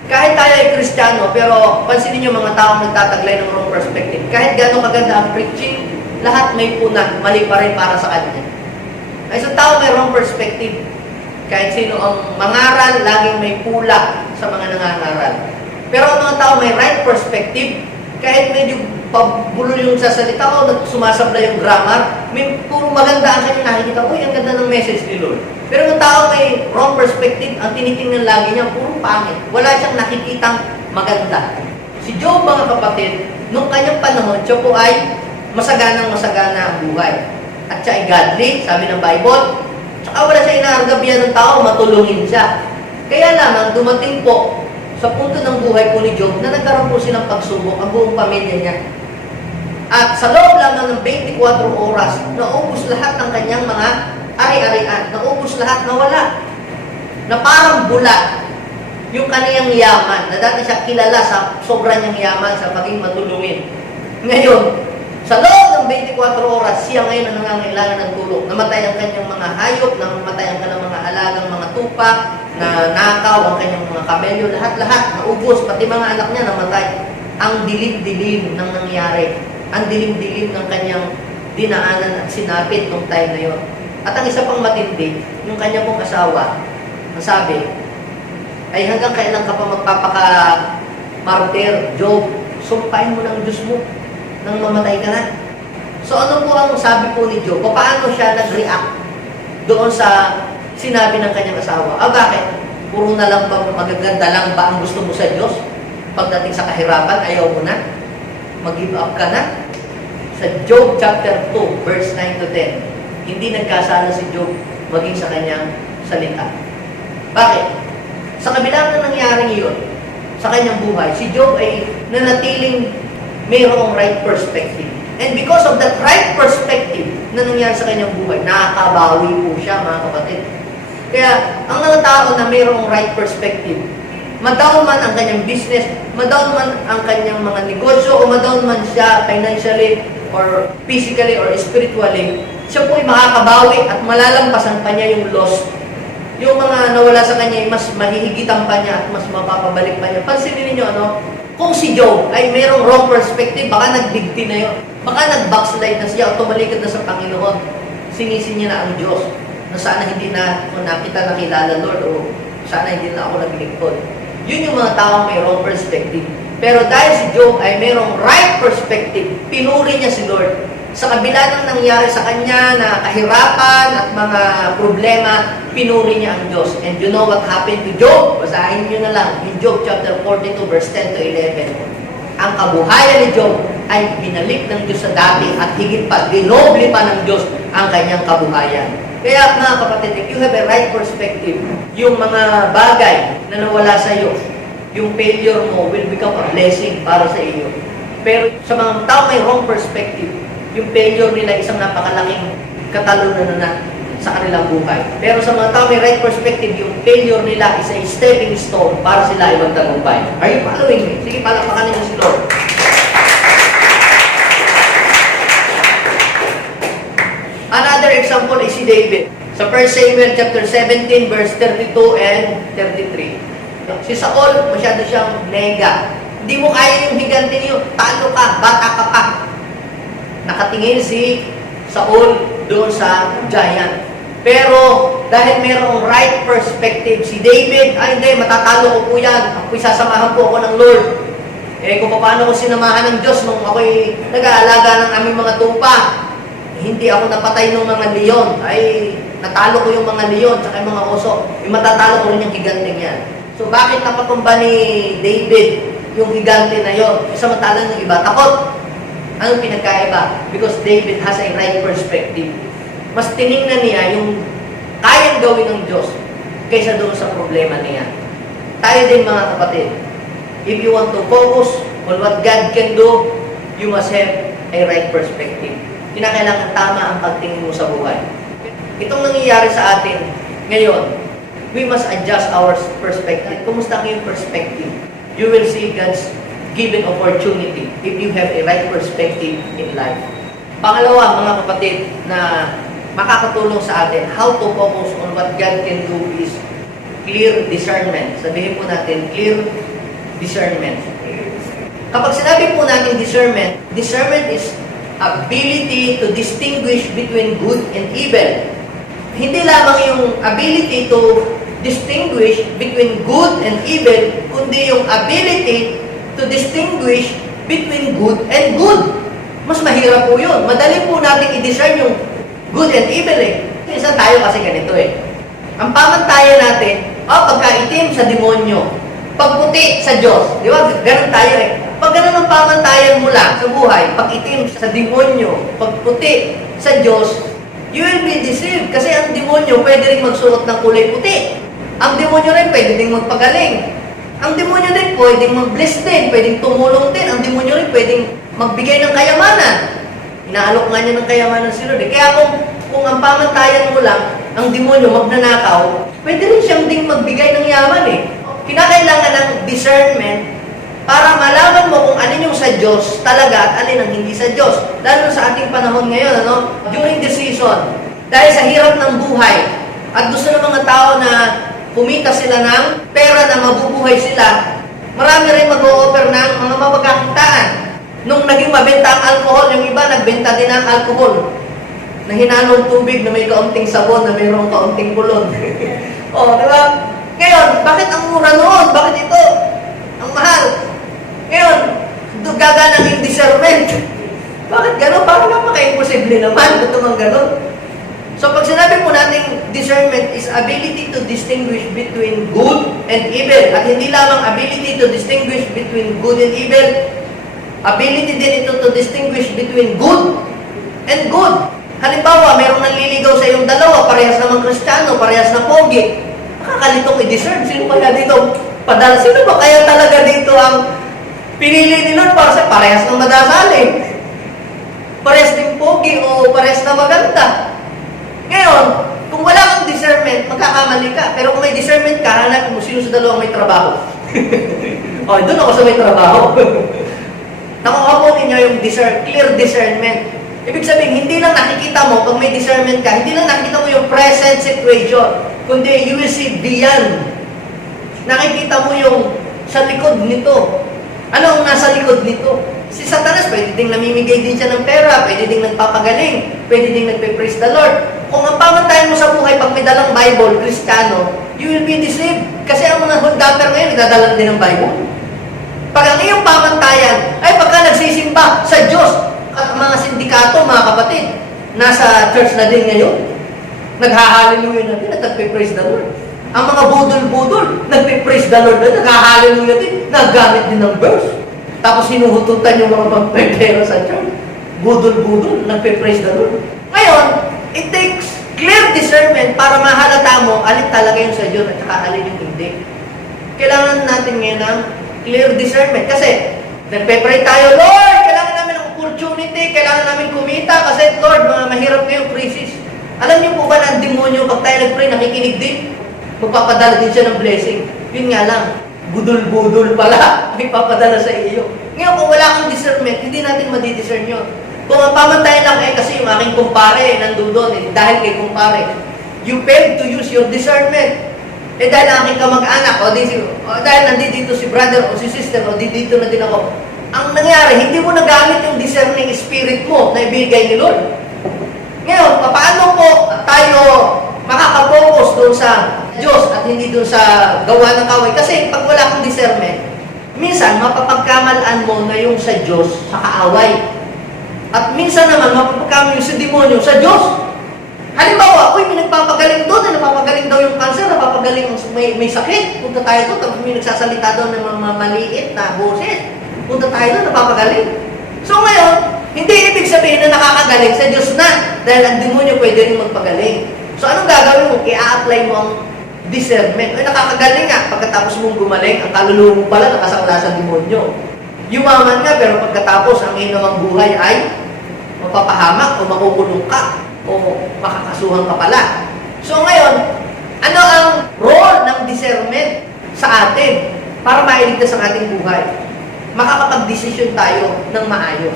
kahit tayo ay Kristiyano, pero pansinin niyo mga taong nagtataglay ng wrong perspective, kahit gano'ng kaganda ang preaching, lahat may puna, mali pa rin para sa kanya. Ay, isang tao may wrong perspective. Kahit sino ang mangaral, laging may pula sa mga nangangaral. Pero ang mga tao may right perspective, kahit medyo pabulol yung sasalita o sumasabla yung grammar, may puro maganda ang kanya nakikita, uy, ang ganda ng message ni Lord. Pero ang tao may wrong perspective, ang tinitingnan lagi niya, puro pangit. Wala siyang nakikitang maganda. Si Job, mga kapatid, nung kanyang panahon, siya po ay masagana ang buhay. At siya ay godly, sabi ng Bible. Tsaka wala siya inaargabihan ng tao, matulungin siya. Kaya lamang dumating po sa punto ng buhay po ni Job na nagkaroon po silang pagsubok ang buong pamilya niya. At sa loob lamang ng 24 oras, naubos lahat ng kanyang mga ari-arian. Naubos lahat, nawala. Na parang bula yung kaniyang yaman, na dati siya kilala sa sobra niyang yaman sa pagiging matulungin. Ngayon, sa loob ng 24 oras, siya ngayon ang nangangailangan ng tulong. Namatay ang kanyang mga hayop, namatay ang kanyang mga alagang mga tupa, na nakaw ang kanyang mga kamelyo, lahat-lahat, naubos, pati mga anak niya namatay. Ang dilim-dilim ng nangyari, ang dilim-dilim ng kanyang dinaanan at sinapit nung time na yon. At ang isa pang matindi, yung kanya pong asawa, ang sabi, ay hanggang kailan ka pa magpapaka-martyr, Job, sumpain mo ng Diyos mo nang mamatay ka na. So ano po ang sabi po ni Job? Paano siya nag-react doon sa sinabi ng kanyang asawa? Bakit? Puro na lang ba, magaganda lang ba ang gusto mo sa Diyos? Pagdating sa kahirapan, ayaw mo na? Mag-give up ka na? Sa Job chapter 2, verse 9 to 10, hindi nagkasala si Job maging sa kanyang salita. Bakit? Sa kabila ng nangyaring iyon, sa kanyang buhay, si Job ay nanatiling mayroong right perspective. And because of that right perspective na nangyari sa kanyang buhay, nakakabawi po siya, mga kapatid. Kaya, ang mga tao na mayroong right perspective, madown man ang kanyang business, madown man ang kanyang mga negosyo, o madown man siya financially, or physically, or spiritually, siya po ay makakabawi at malalampasan pa niya yung loss. Yung mga nawala sa kanya, mas mahihigitan pa niya at mas mapapabalik pa niya. Pansinin niyo, kung si Job ay mayroong wrong perspective, baka nagdigti na yun. Baka nag-backslide na siya o tumalikod na sa Panginoon. Sinisi niya na ang Diyos. Na sana hindi na kita nakilala, Lord, o sana hindi na ako naglingkod. Yun yung mga taong may wrong perspective. Pero dahil si Job ay mayroong right perspective, pinuri niya si Lord. Sa kabila ng nangyari sa kanya na kahirapan at mga problema, pinuri niya ang Diyos. And you know what happened to Job? Basahin niyo na lang in Job chapter 42 verse 10 to 11. Ang kabuhayan ni Job ay binalik ng Diyos sa dati at higit pa, dinoble pa ng Diyos ang kanyang kabuhayan. Kaya mga kapatid, if you have a right perspective, yung mga bagay na nawala sa iyo, yung failure mo will become a blessing para sa iyo. Pero sa mga tao may wrong perspective, yung failure nila isang napakalaking katalunan na sa kanilang buhay. Pero sa mga tao may right perspective, yung failure nila is a stepping stone para sila ay magtagumpay. Are you following me? Sige, palakpakan niyo si Lord. Another example is si David. Sa 1 Samuel chapter 17 verse 32 and 33. Si Saul, masyado siyang nega. Hindi mo kaya yung higante niyo, talo ka, bata ka pa. Nakatingin si Saul doon sa giant. Pero dahil mayroong right perspective si David, ay hindi, matatalo ko po yan. Ako'y sasamahan po ako ng Lord. Kung paano ko sinamahan ng Diyos nung ako'y nag-aalaga ng aming mga tupa. Hindi ako napatay ng mga leon. Ay, natalo ko yung mga leon at yung mga oso. Matatalo ko rin yung higante niyan. So bakit napatumba ni David yung higante na yon? Samantalang yung iba, takot. Anong pinagkaiba? Because David has a right perspective. Mas tiningnan niya yung kayang gawin ng Diyos kaysa doon sa problema niya. Tayo din mga kapatid, if you want to focus on what God can do, you must have a right perspective. kinakailangan tama ang pagtingin mo sa buhay. Itong nangyayari sa atin ngayon, we must adjust our perspective. Kumusta ang iyong perspective? You will see God's given opportunity if you have a right perspective in life. Pangalawa, mga kapatid, na makakatulong sa atin, how to focus on what God can do is clear discernment. Sabihin po natin, clear discernment. Kapag sinabi po natin discernment, discernment is ability to distinguish between good and evil. Hindi lamang yung ability to distinguish between good and evil, kundi yung ability to distinguish between good and good. Mas mahirap po yun. Madali po natin i-discern yung good and evil eh. Minsan tayo kasi ganito eh. Ang pamantayan natin, pagka itim sa demonyo, pag puti sa Diyos. Di ba? Ganun tayo eh. Pag ganun ang pamantayan mo lang sa buhay, pag itim sa demonyo, pag puti sa Diyos, you will be deceived. Kasi ang demonyo pwede rin magsuot ng kulay puti. Ang demonyo rin pwede din magpagaling. Ang demonyo din pwedeng mag-bless din, pwedeng tumulong din. Ang demonyo rin pwedeng magbigay ng kayamanan. Inaalok nga niya ng kayamanan si Lord. Kaya kung ang pamantayan mo lang, ang demonyo magnanakaw, pwede rin siyang ding magbigay ng yaman eh. Kinakailangan ng discernment para malaman mo kung alin yung sa Diyos talaga at alin ang hindi sa Diyos. Lalo sa ating panahon ngayon, during the season, dahil sa hirap ng buhay, at gusto ng mga tao na kumita sila ng pera na mabubuhay sila, marami rin mag-o-offer ng mga mapagkakitaan. Nung naging mabenta ang alcohol, yung iba nagbenta din ng alcohol na hinanong tubig na may kaunting sabon na mayroong kaunting kulon. Di ba? Ngayon, bakit ang mura noon? Bakit ito? Ang mahal. Ngayon, gaganang yung discernment. Bakit gano'n? Parang napaka-imposible naman. Ito mang gano'n. So, pag sinabi po natin discernment is ability to distinguish between good and evil. At hindi lamang ability to distinguish between good and evil, ability din ito to distinguish between good and good. Halimbawa, mayroong nanliligaw sa iyong dalawa, parehas namang Kristiyano, parehas na pogi. Nakakalitong i-discern. Sino kaya dito padala? Sino ba kaya talaga dito ang pinili ni Lord para sa parehas ng madasalin? Parehas din pogi o parehas na maganda. Ngayon, kung wala kang discernment, magkakamali ka. Pero kung may discernment ka, hanapin mo sino sa dalawang may trabaho. Doon ako sa may trabaho. Nakuha po ninyo yung clear discernment. Ibig sabihin, hindi lang nakikita mo, pag may discernment ka, hindi lang nakikita mo yung present situation, kundi you will see beyond. Nakikita mo yung sa likod nito. Ano ang nasa likod nito? Si Satanas, pwede ding namimigay din siya ng pera, pwede ding nagpapagaling, pwede ding nagpe-praise the Lord. Kung ang pamantayan mo sa buhay, pag may dalang Bible, Kristiyano, you will be deceived. Kasi ang mga huldaper ngayon, nagdadalang din ng Bible. Pag ang iyong pamantayan, ay pagka nagsisimba sa Diyos, at mga sindikato, mga kapatid, nasa church na din ngayon, nagha-hallelujah na din at nagpe-praise the Lord. Ang mga budol-budol, nagpe-praise the Lord na din, nagha-hallelujah din, naggamit din ng verse. Tapos sinuhututan yung mga pagpepera sa church. Budol-budol, nagpe-praise the Lord. Ngayon, it takes clear discernment para mahalata mo alin talaga yung sa Diyos at saka alin yung hindi. Kailangan natin ngayon ng clear discernment. Kasi, nagpe-pray tayo, Lord, kailangan namin ng opportunity, kailangan namin kumita kasi, Lord, mga mahirap ngayong crisis. Alam niyo po ba na ang demonyo, pag tayo nag-pray, nakikinig din? Magpapadala din siya ng blessing. Yun nga lang, budol-budol pala, may papadala sa iyo. Ngayon, kung wala kang discernment, hindi natin madidiscern yun. Kung ang pamantayan lang kasi yung aking kumpare, nandun doon, dahil kay kumpare, you failed to use your discernment. Dahil ang aking kamag-anak, dahil nandito si brother o si sister, o dito na din ako, ang nangyari, hindi mo nagamit yung discerning spirit mo na ibigay ni Lord. Ngayon, paano po tayo makakapokus doon sa Diyos at hindi doon sa gawa ng kaway? Kasi pag wala kang discernment, minsan mapapagkamalaan mo na yung sa Diyos sa kaaway. At minsan naman mapapagkamalaan yung sa demonyo sa Diyos. Halimbawa, may nagpapagaling doon, napapagaling daw yung cancer, napapagaling may sakit. Punta tayo doon, tapos may nagsasalita doon ng mga maliit na boses. Punta tayo doon, napapagaling. So ngayon, hindi ibig sabihin na nakakagaling sa Diyos na. Dahil ang demonyo pwede rin magpagaling. So anong gagawin mo? I-apply mo ang discernment. Nakakagaling nga. Pagkatapos mong gumaling, ang kaluluwa mo pala nakasakla sa demonyo. Yumaman nga, pero pagkatapos ang inawang buhay ay mapapahamak o makukulong ka o makakasuhan ka pala. So ngayon, ano ang role ng discernment sa atin para mailigtas ang ating buhay? Makakapag-desisyon tayo ng maayos.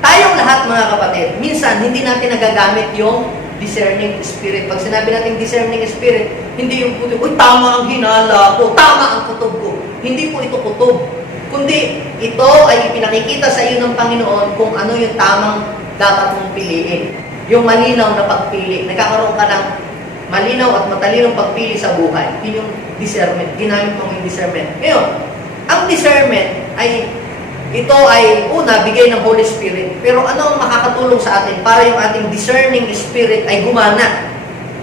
Tayong lahat mga kapatid, minsan hindi natin nagagamit yung discerning spirit. Pag sinabi natin discerning spirit, hindi yung puto, uy, tama ang hinala ko, tama ang kutob ko. Hindi po ito kutob. Kundi ito ay ipinakikita sa iyo ng Panginoon kung ano yung tamang dapat mong piliin. Yung malinaw na pagpili. Nagkakaroon ka ng malinaw at matalinong pagpili sa buhay. Yun yung discernment. Ginamit mo yung discernment. Ngayon, ang discernment ay ito ay una, bigay ng Holy Spirit. Pero ano ang makakatulong sa atin para yung ating discerning spirit ay gumana?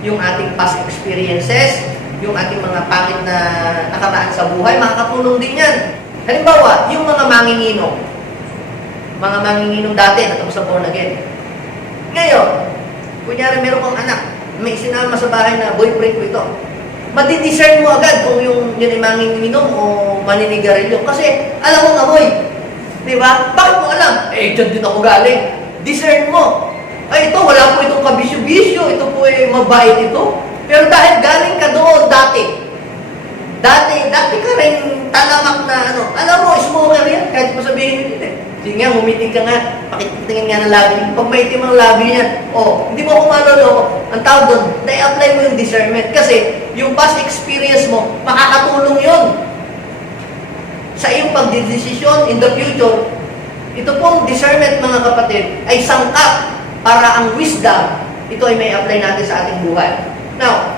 Yung ating past experiences, yung ating mga pangit na nakaraan sa buhay, makakatulong din yan. Halimbawa, yung mga manginginom dati na tapos sa born again. Ngayon, kunyari meron kang anak, may sinama sa bahay na boyfriend ko ito. Madidiscern mo agad kung yun ay manginginom o maninigarilyo. Kasi alam mo amoy. Diba? Bakit mo alam? Dyan din ako galing. Discern mo. Ay, ito, wala po itong kabisyo-bisyo. Ito po ay mabait ito. Pero dahil galing ka doon dati ka rin talamak na ano. Alam mo, smoker yan. Kahit mo sabihin nito eh. Sige nga, humiting ka nga. Pakitingin nga ng labi. Pag maitim ang labi niyan, hindi mo ako maloloko. Ang tawag doon, na-apply mo yung discernment. Kasi yung past experience mo, makakatulong yun sa iyong pagdidesisyon in the future. Ito pong discernment mga kapatid ay sangkap para ang wisdom, ito ay may apply natin sa ating buhay. Now,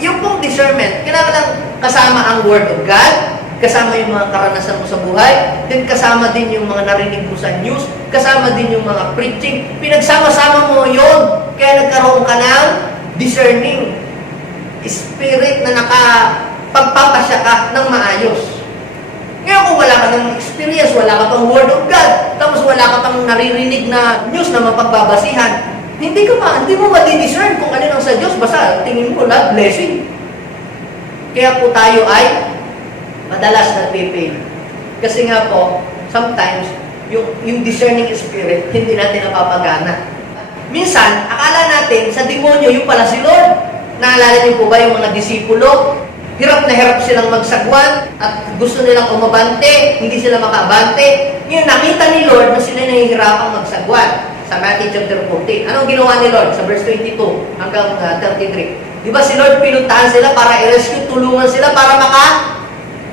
yung pong discernment, kailangan kasama ang Word of God, kasama yung mga karanasan mo sa buhay, then kasama din yung mga narinig mo sa news, kasama din yung mga preaching, pinagsama-sama mo yon, kaya nagkaroon ka ng discerning spirit na nakapagpapasya ka ng maayos. Ngayon kung wala ka ng experience, wala ka pang Word of God, tapos wala ka pang naririnig na news na mapagbabasihan, hindi mo madidiscern kung ano nang sa Diyos, basta tingin mo lahat blessing. Kaya po tayo ay madalas nagpipail. Kasi nga po, sometimes, yung discerning spirit, hindi natin napapagana. Minsan, akala natin sa demonyo, yung pala si Lord. Naalala niyo po ba yung mga disipulo? Hirap na hirap silang magsagwan at gusto nilang umabante, hindi sila makabante. Ngayon, nakita ni Lord na sila nahihirapang magsagwan sa Matthew chapter 14. Anong ginawa ni Lord? Sa verse 22 hanggang 33. Di ba si Lord pinuntahan sila para i-rescue, tulungan sila para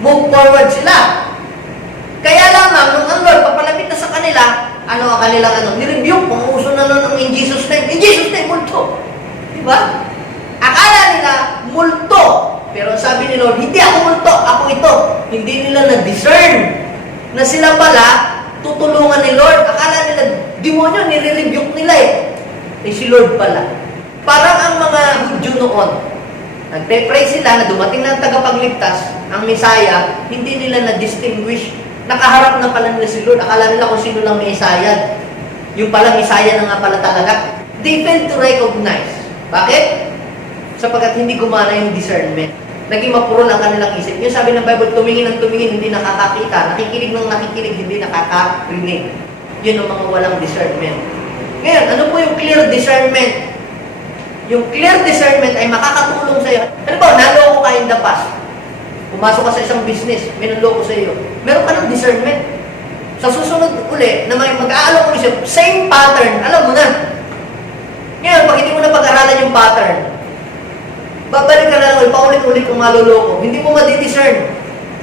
move forward sila. Kaya lamang, nung ang Lord papalapit na sa kanila, ano ang kanilang ni-review, kung uso na nun in Jesus name. In Jesus name, multo. Di ba? Akala nila, multo. Pero sabi ni Lord, hindi ako multo, ako ito. Hindi nila na-discern na sila pala tutulungan ni Lord. Akala nila, demonyo, nire-rebuke nila eh. Si Lord pala. Parang ang mga Hudyo noon, nagpe-pray sila na dumating ng tagapagligtas, ang Messiah, hindi nila na-distinguish. Nakaharap na pala nila si Lord. Akala nila kung sino lang Messiah. Yung pala Messiah na nga pala talaga. They failed to recognize. Bakit? Sapagkat hindi gumana yung discernment. Naging mapuro ang kanilang isip. Yung sabi ng Bible, tumingin ng tumingin, hindi nakakakita. Nakikinig ng nakikinig, hindi nakakarinig. Yun ang mga walang discernment. Ngayon, ano po yung clear discernment? Yung clear discernment ay makakatulong sa iyo. Ano ba, naloko ka in the past. Pumasok ka sa isang business, may nanloko sa iyo. Meron ka ng discernment. Sa susunod uli, na mag-aalok mo siya, same pattern, alam mo na. Ngayon, pag hindi mo na pag-aralan yung pattern, babalik ka na lang, paulit-ulit kung maluloko. Hindi mo madidiscern.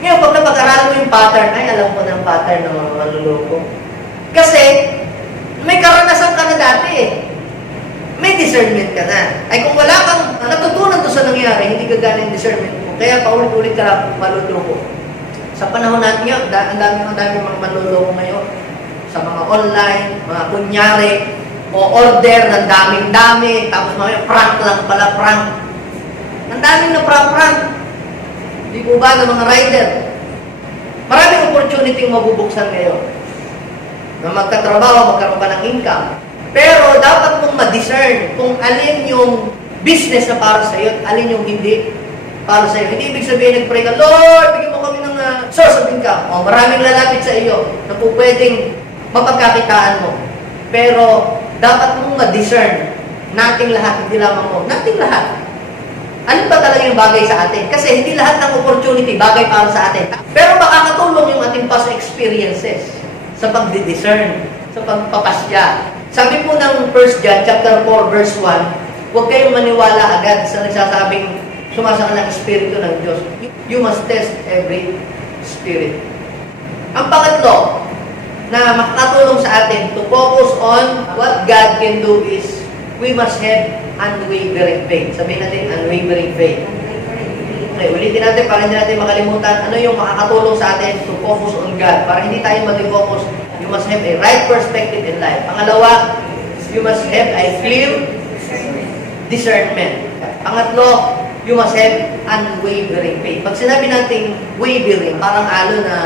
Ngayon, pag napag-aralan mo yung pattern, ay, alam ko na ang pattern ng mga maluloko. Kasi, may karanasan ka na dati eh. May discernment ka na. Ay, kung wala kang natutunan doon sa nangyari, hindi ka galing discernment mo. Kaya paulit-ulit ka lang maluloko. Sa panahon natin ngayon, ang dami mga maluloko ngayon. Sa mga online, mga kunyari, o order ng daming-dami, tapos mga prank lang pala, prank. Ang daming na prank-prank. Di po ba ng mga rider? Maraming opportunity mabubuksan ngayon. Na magkatrabaho, magkaroon ka ng income. Pero dapat mong ma-discern kung alin yung business na para sa iyo at alin yung hindi para sa iyo. Hindi ibig sabihin, nag-pray ka, Lord, bigyan mo kami ng source of income. Maraming lalapit sa iyo na po pwedeng mapagkakitaan mo. Pero dapat mong ma-discern nating lahat, hindi lamang mo, nating lahat. Ano ba talaga yung bagay sa atin? Kasi hindi lahat ng opportunity bagay para sa atin. Pero makakatulong yung ating past experiences sa pagdi-discern, sa pagpapasya. Sabi po ng 1 John chapter 4 verse 1, huwag kayong maniwala agad sa nagsasabing sumasang ng Espiritu ng Diyos. You must test every spirit. Ang pangatlo, na makakatulong sa atin to focus on what God can do is we must have unwavering faith. Sabihin natin, unwavering faith. Okay, ulitin natin para hindi natin makalimutan ano yung makakatulong sa atin to focus on God. Para hindi tayo mag-focus, you must have a right perspective in life. Pangalawa, you must have a clear discernment. Pangatlo, you must have unwavering faith. Pag sinabi natin wavering, parang alo na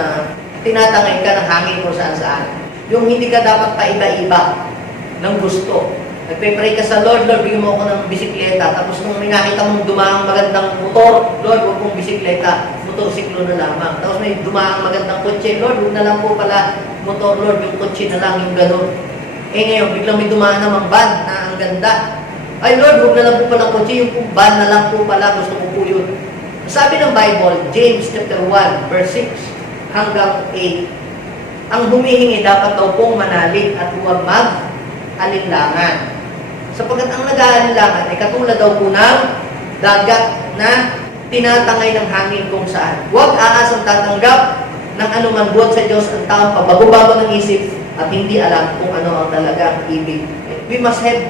tinatangay ka ng hangin kung saan-saan. Yung hindi ka dapat paiba-iba ng gusto. Nagpe-pray ka sa Lord, Lord, bigyan mo ako ng bisikleta. Tapos nung may nakita mong dumaang magandang motor, Lord, huwag mong bisikleta, motorsiklo na lamang. Tapos may dumaang magandang kotse, Lord, huwag na lang po pala motor, Lord, yung kotse na lang, yung gano'n. Ngayon, biglang may dumaan namang van na ang ganda. Ay, Lord, huwag na lang po pala kotse, yung van na lang po pala, gusto ko po yun. Sabi ng Bible, James chapter 1, verse 6 hanggang 8, ang humihingi dapat daw pong manalig at huwag mag-alinlangan. Sapagkat ang nag-aalinlangan ay katulad daw po ng dagat na tinatangay ng hangin kung saan. Huwag aasang tatanggap ng anuman buhat sa Diyos ang taong pabago-bago ng isip at hindi alam kung ano ang talagang ibig. We must have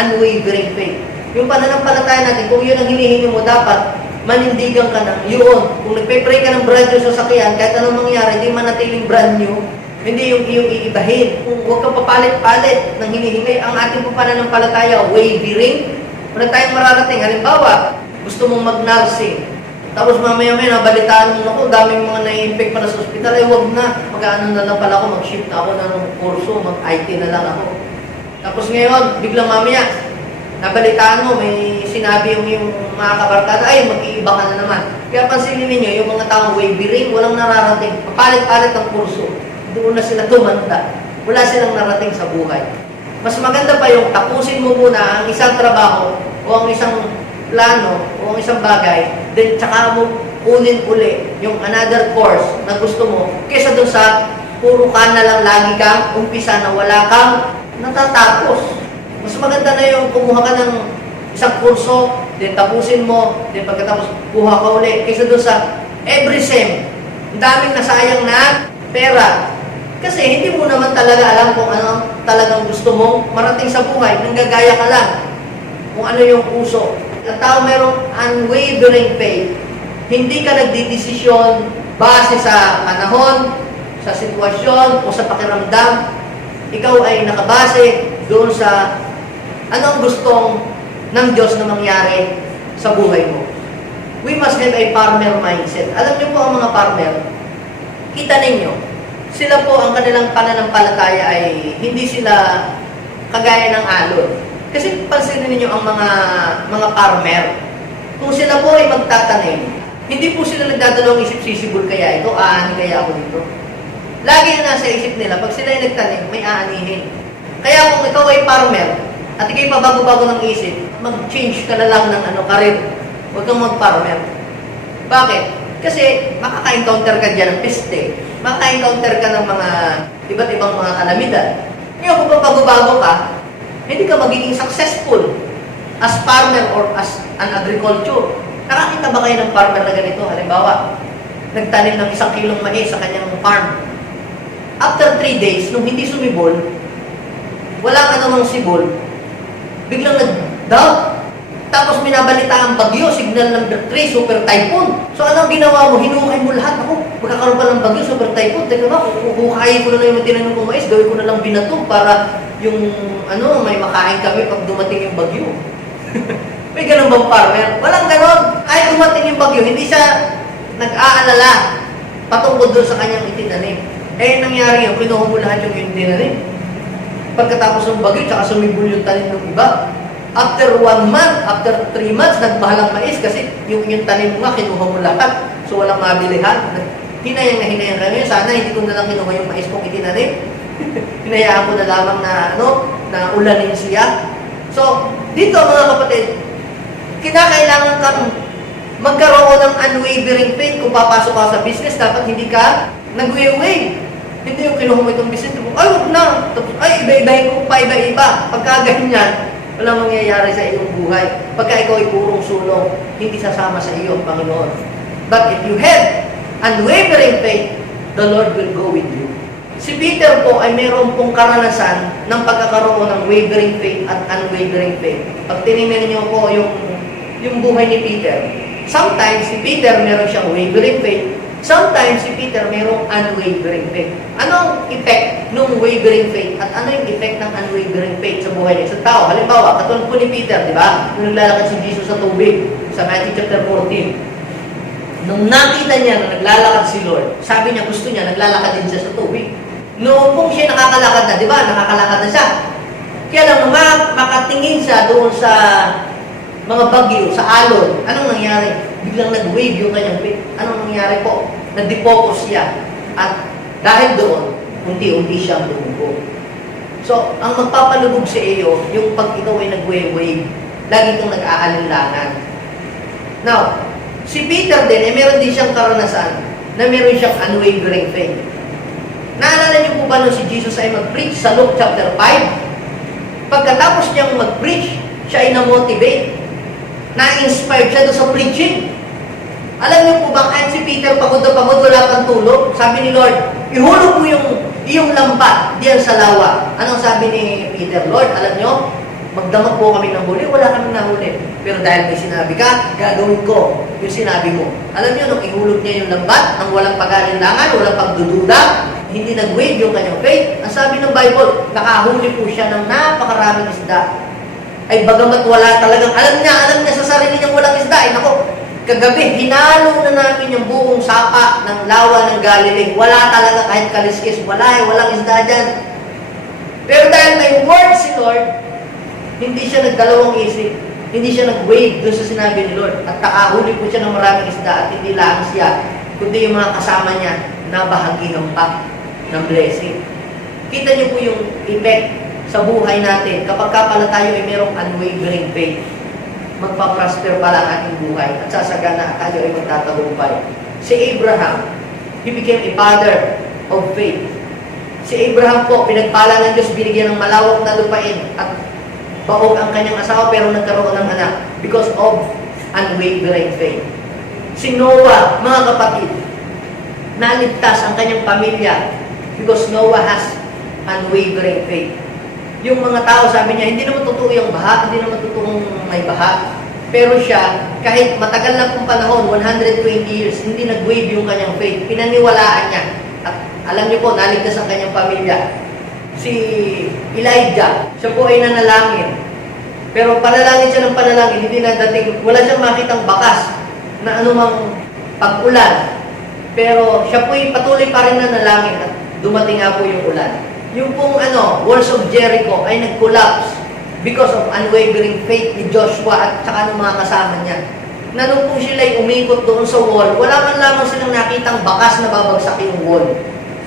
unwavering faith. Yung pananampalataya natin, kung yun ang hinihingi mo, dapat manindigan ka ng yun. Kung nagpe-pray ka ng brand new sa sakyan, kahit anong mangyari, hindi manatiling brand new, hindi yung iyong iibahin. Kung huwag kang papalit-palit ng hinihingi, ang ating pananampalataya, wavering, wala tayong mararating. Halimbawa, gusto mong mag-nursing, tapos mamaya-maya, nabalitaan mo ako, daming mga na-infect pa na sa ospital, ay huwag na, mag-ano na lang pala ako, mag-shift na ako ng kurso, mag-IT na lang ako. Tapos ngayon, biglang mamaya, nabalitaan mo, may sinabi yung mga kabarkada, ay, mag-iiba ka na naman. Kaya pansinin ninyo, yung mga taong wavering, walang nararating, papalit-palit ang kurso. Doon na sila tumanda. Wala silang narating sa buhay. Mas maganda pa yung tapusin mo muna ang isang trabaho o ang isang plano o ang isang bagay, then tsaka mo kunin uli yung another course na gusto mo kaysa doon sa puro ka na lang lagi kang umpisa na wala kang natatapos. Mas maganda na yung kumuha ka ng isang kurso, then tapusin mo, then pagkatapos kuha ka uli kaysa doon sa every sem. Ang daming nasayang na pera. Kasi hindi mo naman talaga alam kung ano talagang gusto mong marating sa buhay. Nanggagaya ka lang kung ano yung uso. Ang tao merong unwavering faith. Hindi ka nagdidesisyon base sa panahon, sa sitwasyon, o sa pakiramdam. Ikaw ay nakabase doon sa anong gustong ng Diyos na mangyari sa buhay mo. We must have a farmer mindset. Alam niyo po ang mga farmer, kita ninyo, sila po ang kanilang pananampalataya ay hindi sila kagaya ng alon. Kasi pansinin niyo ang mga farmer. Kung sila po ay magtatanim, hindi po sila nagdadalawang isip, sisibol kaya ito, aani kaya ako dito. Lagi na nasa isip nila, pag sila ay nagtanim, may aanihin. Kaya kung ikaw ay farmer, at ikay pabago-bago ng isip, mag-change ka na lang ng career. Huwag kang mag-farmer. Bakit? Kasi makaka-encounter ka dyan ng peste. Makaka-encounter ka ng mga iba't ibang mga kalamidad. Ngayon, kung pabago-bago ka, hindi ka magiging successful as farmer or as an agriculture. Nakakita ba kayo ng farmer na ganito? Halimbawa, nagtanim ng 1 kilong mais sa kanyang farm. After 3 days, nung hindi sumibol, wala ka namang sibol, biglang nag-doubt. Tapos minabalitaan ang bagyo, signal number 3, super typhoon. So anong ginawa mo? Hinuhay mo lahat. Ako, magkakaroon pa ng bagyo, super typhoon. Teka nga, kukain ko na lang yung tinanim kong mais, gawin ko na lang binato para yung may makain kami pag dumating yung bagyo. May ganun bang farmer? Walang ganon. Kahit dumating yung bagyo, hindi siya nag-aalala patungkol doon sa kanyang itinanim. Eh, nangyari yun, pinuha mo lahat yung itinanim. Pagkatapos ng bagyo, tsaka sumibol yung tanim ng iba. After 1 month, after 3 months, nagbahalang mais kasi yung tanim mo nga, kinuha mo lahat. So, walang mabilihan. Hinayang na hinayang ka ngayon. Sana hindi ko na lang kinuha yung mais kong itinanim. Hinayaan ko na lamang na ulanin siya. So, dito mga kapatid, kinakailangan kang magkaroon ng unwavering faith. Kung papasok ka sa business, dapat hindi ka nag-wave. Hindi yung kinuha mo itong business, ay, huwag na. Ay, iba-ibahin ko pa, iba-iba. Pagka ganyan, walang mangyayari sa iyong buhay. Pagka ikaw ay purong sulong, hindi sasama sa iyo ang Panginoon. But if you have unwavering faith, the Lord will go with you. Si Peter po ay meron pong karanasan ng pagkakaroon ng wavering faith at unwavering faith. Pag tinignan niyo po yung buhay ni Peter, sometimes si Peter meron siyang wavering faith, sometimes si Peter merong unwavering faith. Anong effect ng wavering faith at ano yung effect ng unwavering faith sa buhay ng isang tao? Halimbawa, katulad po ni Peter, di ba? Nung naglalakad si Jesus sa tubig, sa Matthew chapter 14. Nung nakita niya na naglalakad si Lord, sabi niya gusto niya, naglalakad din siya sa tubig. Noong kung siya nakakalakad na, di ba? Nakakalakad na siya. Kaya lang, makatingin siya doon sa mga bagyo, sa alon. Anong nangyari? Biglang nag-wave yung kanyang faith. Anong nangyari po? Nag-defocus siya. At dahil doon, unti-unti siyang lumubo. So, ang magpapalubog sa iyo, yung pag ikaw ay nag-wave, lagi kang nag-aalinlangan. Now, si Peter din, meron din siyang karanasan na meron siyang unwavering faith. Naalala niyo po ba nung si Jesus ay mag-preach sa Luke chapter 5? Pagkatapos niyang mag-preach, siya ay na-motivate. Na-inspired siya doon sa preaching. Alam niyo po ba, kahit si Peter pagod na pagod, wala pang tulog, sabi ni Lord, ihulog mo yung iyong lambat diyan sa lawa. Anong sabi ni Peter? Lord, alam niyo, magdamag po kami ng huli, wala kami nahuli. Pero dahil may sinabi ka, gagawin ko yung sinabi mo. Alam niyo, nung ihulog niya yung lambat, nang walang pag-alinlangan, walang pagdududa, hindi nag-wave yung kanyang faith. Ang sabi ng Bible, nakahuli po siya ng napakaraming isda. Ay bagamat wala talagang, alam niya sa sarili niyang walang isda. Ay nako, kagabi, hinalo na namin yung buong sapa ng lawa ng Galilee. Wala talaga kahit kaliskis, walang isda dyan. Pero dahil may word si Lord, hindi siya nagdalawang isip. Hindi siya nag-wave doon sa sinabi ni Lord. At nakahuli po siya ng maraming isda at hindi lang siya, kundi yung mga kasama niya nabahagihan pa ng blessing. Kita niyo po yung effect sa buhay natin kapag pala tayo ay merong unwavering faith. Magpa-prosper pala ang ating buhay at sasagana tayo ay magtatagumpay. Si Abraham, he became a father of faith. Si Abraham po, pinagpala ng Diyos, binigyan ng malawak na lupain at baog ang kanyang asawa pero nagkaroon ng anak because of unwavering faith. Si Noah, mga kapatid, naligtas ang kanyang pamilya because Noah has unwavering faith. Yung mga tao, sabi niya, hindi naman totoo yung baha, hindi naman totoong may baha. Pero siya, kahit matagal na pong panahon, 120 years, hindi nag-wave yung kanyang faith. Pinaniwalaan niya. At alam niyo po, naligtas ang kanyang pamilya. Si Elijah, siya po ay nanalangin. Pero panalangin siya ng panalangin, hindi na dating, wala siyang makitang bakas na anumang pag-ulan. Pero siya po ay patuloy pa rin nanalangin at dumating nga po yung ulan. Yung pong walls of Jericho ay nag-collapse because of unwavering faith ni Joshua at saka ng mga kasama niya. Na nung po sila ay umikot doon sa wall, wala man lamang silang nakitang bakas na babagsak yung wall.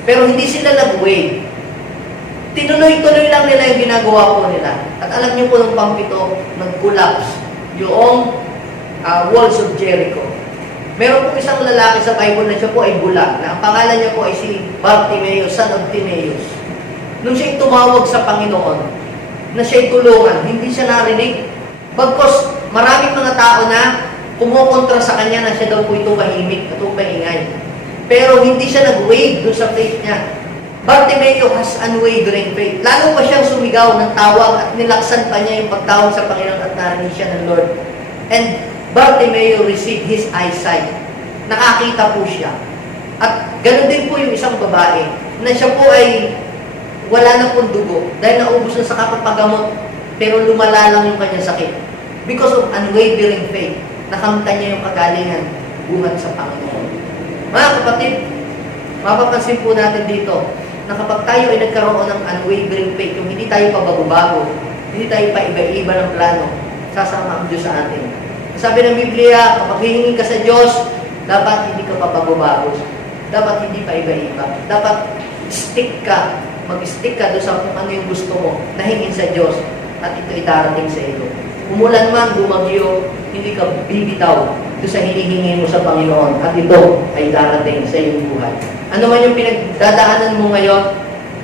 Pero hindi sila nag-wave. Tinuloy-tuloy lang nila yung ginagawa po nila. At alam niyo po nung pampito, nag-collapse yung walls of Jericho. Meron po isang lalaki sa Bible na siya po ay bulag, na ang pangalan niya po ay si Bartimaeus, son of Timaeus. Nung siya'y tumawag sa Panginoon, na siya'y tulungan, hindi siya narinig. Bagkos maraming mga tao na kumukontra sa kanya na siya daw po ito mahimik at paingay. Pero hindi siya nag-wave doon sa faith niya. Bartimaeus has unwavering faith. Lalo pa siyang sumigaw ng tawag at nilaksan pa niya yung pagtawag sa Panginoon at narinig siya ng Lord. And Bartimaeus received his eyesight. Nakakita po siya. At ganoon din po yung isang babae na siya po ay wala na pong dugo dahil naubos na sa kapapagamot pero lumala lang yung kanyang sakit. Because of unwavering faith, nakamtan niya yung kagalingan buhat sa Panginoon. Mga kapatid, mapapansin po natin dito na kapag tayo ay nagkaroon ng unwavering faith, yung hindi tayo pabago-bago, hindi tayo pa iba-iba ng plano, sasama ang Diyos sa atin. Sabi ng Biblia, kapag hihingi ka sa Diyos, dapat hindi ka pabago-bago. Dapat hindi pa iba-iba. Dapat stick ka, mag-stick ka doon sa kung ano yung gusto mo, nahingin sa Diyos, at ito idarating sa iyo. Umulan man, bumagyo, hindi ka bibitaw doon sa hinihingi mo sa Panginoon, at ito ay darating sa iyong buhay. Ano man yung pinagdadaanan mo ngayon,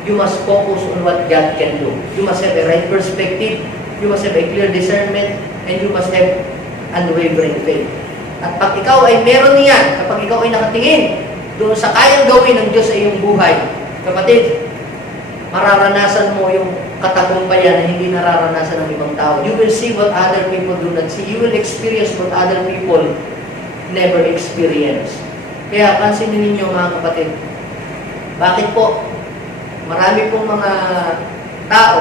you must focus on what God can do. You must have a right perspective, you must have a clear discernment, and you must have unwavering faith. At pag ikaw ay meron niyan, kapag ikaw ay nakatingin doon sa kayang gawin ng Diyos sa iyong buhay, kapatid, mararanasan mo yung katagumpayan na hindi nararanasan ng ibang tao. You will see what other people do not see. You will experience what other people never experience. Kaya pansinin ninyo mga kapatid, bakit po marami pong mga tao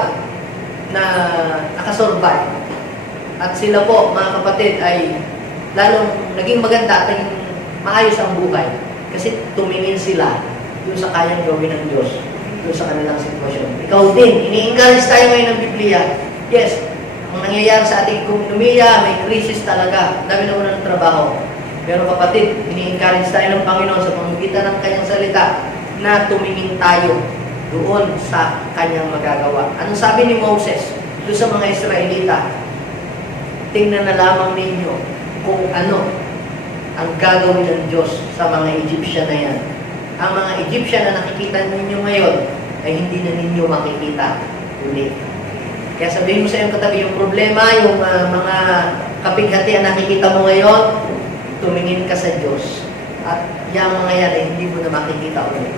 na nakasurvive at sila po mga kapatid ay lalong naging maganda at naging maayos ang buhay kasi tumingin sila doon sa kayang gawin ng Diyos doon sa kanilang sitwasyon. Ikaw din, ini-encourage tayo ngayon ng Biblia. Yes, ang nangyayari sa ating ekonomiya, may crisis talaga. Dami na ng trabaho. Pero kapatid, ini-encourage tayo ng Panginoon sa pamamagitan ng kanyang salita na tumingin tayo doon sa kanyang magagawa. Anong sabi ni Moses doon sa mga Israelita? Tingnan na lamang ninyo kung ano ang gagawin ng Diyos sa mga Egyptian na yan. Ang mga Egyptian na nakikita ninyo ngayon ay hindi na ninyo makikita ulit. Kaya sabihin mo sa iyong katabi, yung problema, yung mga kapighati na nakikita mo ngayon, tumingin ka sa Diyos. At yung mga yan ay hindi mo na makikita ulit.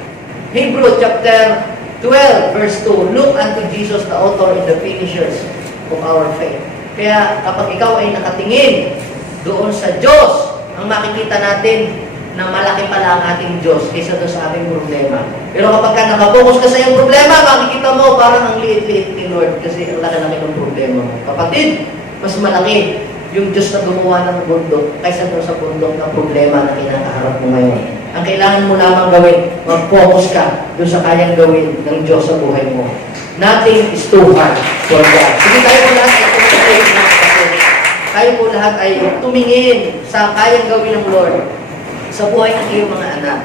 Hebrew chapter 12 verse 2, look unto Jesus the author and the finishers of our faith. Kaya kapag ikaw ay nakatingin doon sa Diyos, ang makikita natin na malaki pala ang ating Diyos kaysa doon sa ating problema. Pero kapag ka nakapokus ka sa iyong problema, makikita mo parang ang liit-liit ni Lord kasi ang laki-laki ng problema mo. Kapatid, mas malaki yung Diyos na gumawa ng bundok kaysa doon sa bundok ng problema na kinakaharap mo ngayon. Ang kailangan mo lamang gawin, mag-focus ka doon sa kayang gawin ng Diyos sa buhay mo. Nothing is too hard for God. Sige, tayo po lahat ay tumingin na kapatid. Tayo po lahat ay tumingin sa kayang gawin ng Lord sa buhay ng iyong mga anak.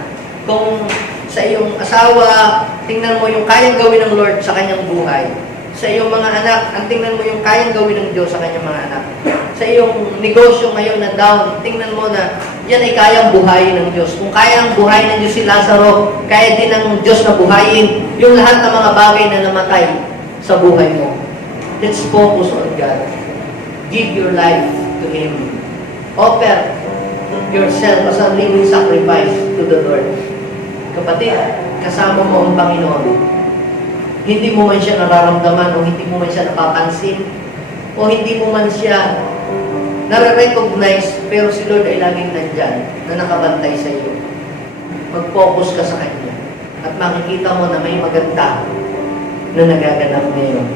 Kung sa iyong asawa, tingnan mo yung kayang gawin ng Lord sa kanyang buhay. Sa iyong mga anak, ang tingnan mo yung kayang gawin ng Diyos sa kanyang mga anak. Sa iyong negosyo ngayon na down, tingnan mo na yan ay kayang buhayin ng Diyos. Kung kayang buhayin ng Diyos si Lazaro, kaya din ng Diyos na buhayin yung lahat ng mga bagay na namatay sa buhay mo. Let's focus on God. Give your life to Him. Offer yourself as a living sacrifice to the Lord. Kapatid, kasama mo ang Panginoon. Hindi mo man siya nararamdaman o hindi mo man siya napapansin o hindi mo man siya nare-recognize, pero si Lord ay laging nandyan na nakabantay sa iyo. Mag-focus ka sa Kanya at makikita mo na may maganda na nagaganap ngayon.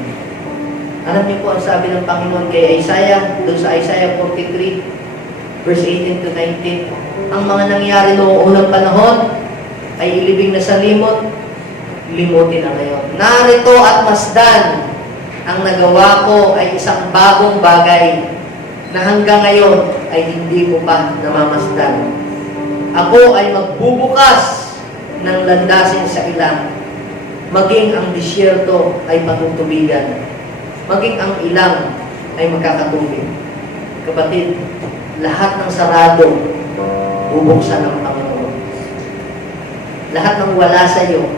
Alam niyo po ang sabi ng Panginoon kay Isaiah, doon sa Isaiah 43, verse 18 to 19, ang mga nangyari noong unang panahon ay ilibing na sa limot, limutin na ngayon. Narito at masdan, ang nagawa ko ay isang bagong bagay na hanggang ngayon ay hindi mo pa namamasdan. Ako ay magbubukas ng landasin sa ilang, maging ang disyerto ay patutubigan, maging ang ilang ay magkakatubig. Kapatid, lahat ng sarado, bubuksan ng Panginoon. Lahat ng wala sa iyo,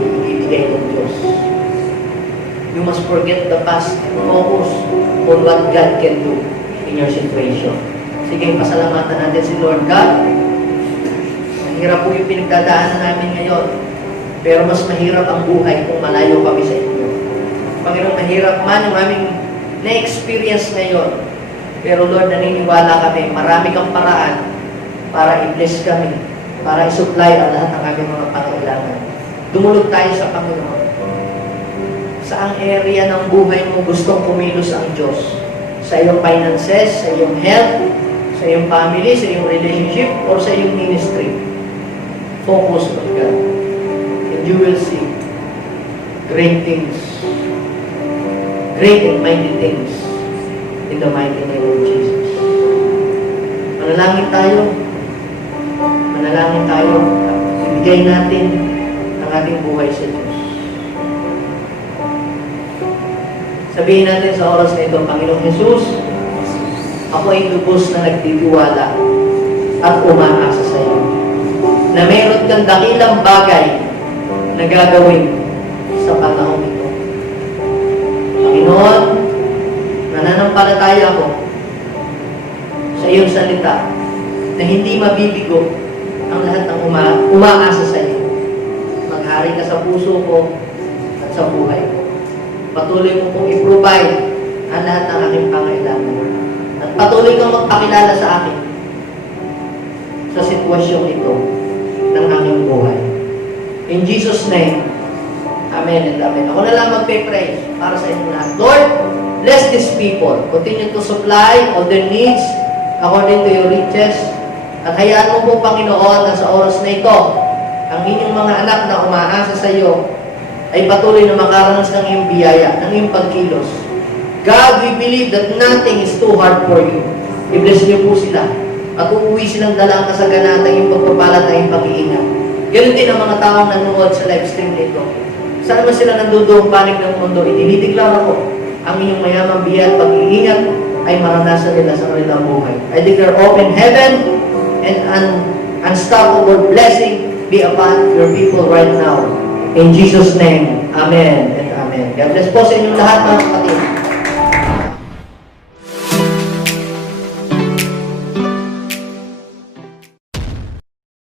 ibibigay ng Diyos. You must forget the past and focus on what God can do in your situation. Sige, pasalamatan natin si Lord God. Mahirap po yung pinagdadaanan namin ngayon, pero mas mahirap ang buhay kung malayo kami sa inyo. Panginoon, mahirap man yung aming na-experience ngayon, pero Lord, naniniwala kami, marami kang paraan para i-bless kami, para i-supply ang lahat ng aming mga pangailangan. Dumulog tayo sa Panginoon. Saang area ng buhay mo gustong kumilos ang Diyos? Sa iyong finances, sa iyong health, sa iyong family, sa iyong relationship, or sa iyong ministry? Focus on God. And you will see great things. Great and mighty things in the mighty name of Jesus. Manalangin tayo. Manalangin tayo. Ibigay natin ang ating buhay sa Diyos. Sabihin natin sa oras na ito, Panginoong Jesus, ako ay lubos na nagtitiwala at umaasa sa iyo na mayroon kang dakilang bagay na gagawin sa panahon ito. Panginoon, nananampalataya ako sa iyong salita na hindi mabibigo ang lahat ng umaasa sa iyo. Maghari ka sa puso ko at sa buhay ko. Patuloy mo kong i-provide ang lahat ng aking pangailangan. At patuloy kang magpakilala sa akin sa sitwasyong ito ng aking buhay. In Jesus' name, Amen and Amen. Ako na lang magpe-pray para sa inyo lahat. Lord, bless these people. Continue to supply all their needs according to your riches. At hayaan mo po, Panginoon, na sa oras na ito, ang inyong mga anak na umaasa sa iyo ay patuloy na makaranas ng iyong biyaya, ng iyong pagkilos. God, we believe that nothing is too hard for you. I-bless niyo po sila. At uuwi silang dala ang kasaganatan, yung pagpapalat na yung pag-iingat. Ganun din ang mga taong nanonood sa live stream nito. Saan man sila nandudoong panig ng mundo, idinideklara ko ang inyong mayamang biyaya at pag-iingat ay maranasan nila sa kanilang buhay. I declare open heaven and an unstoppable blessing be upon your people right now. In Jesus' name, Amen and Amen. God bless po sa inyong lahat, mga kapatid.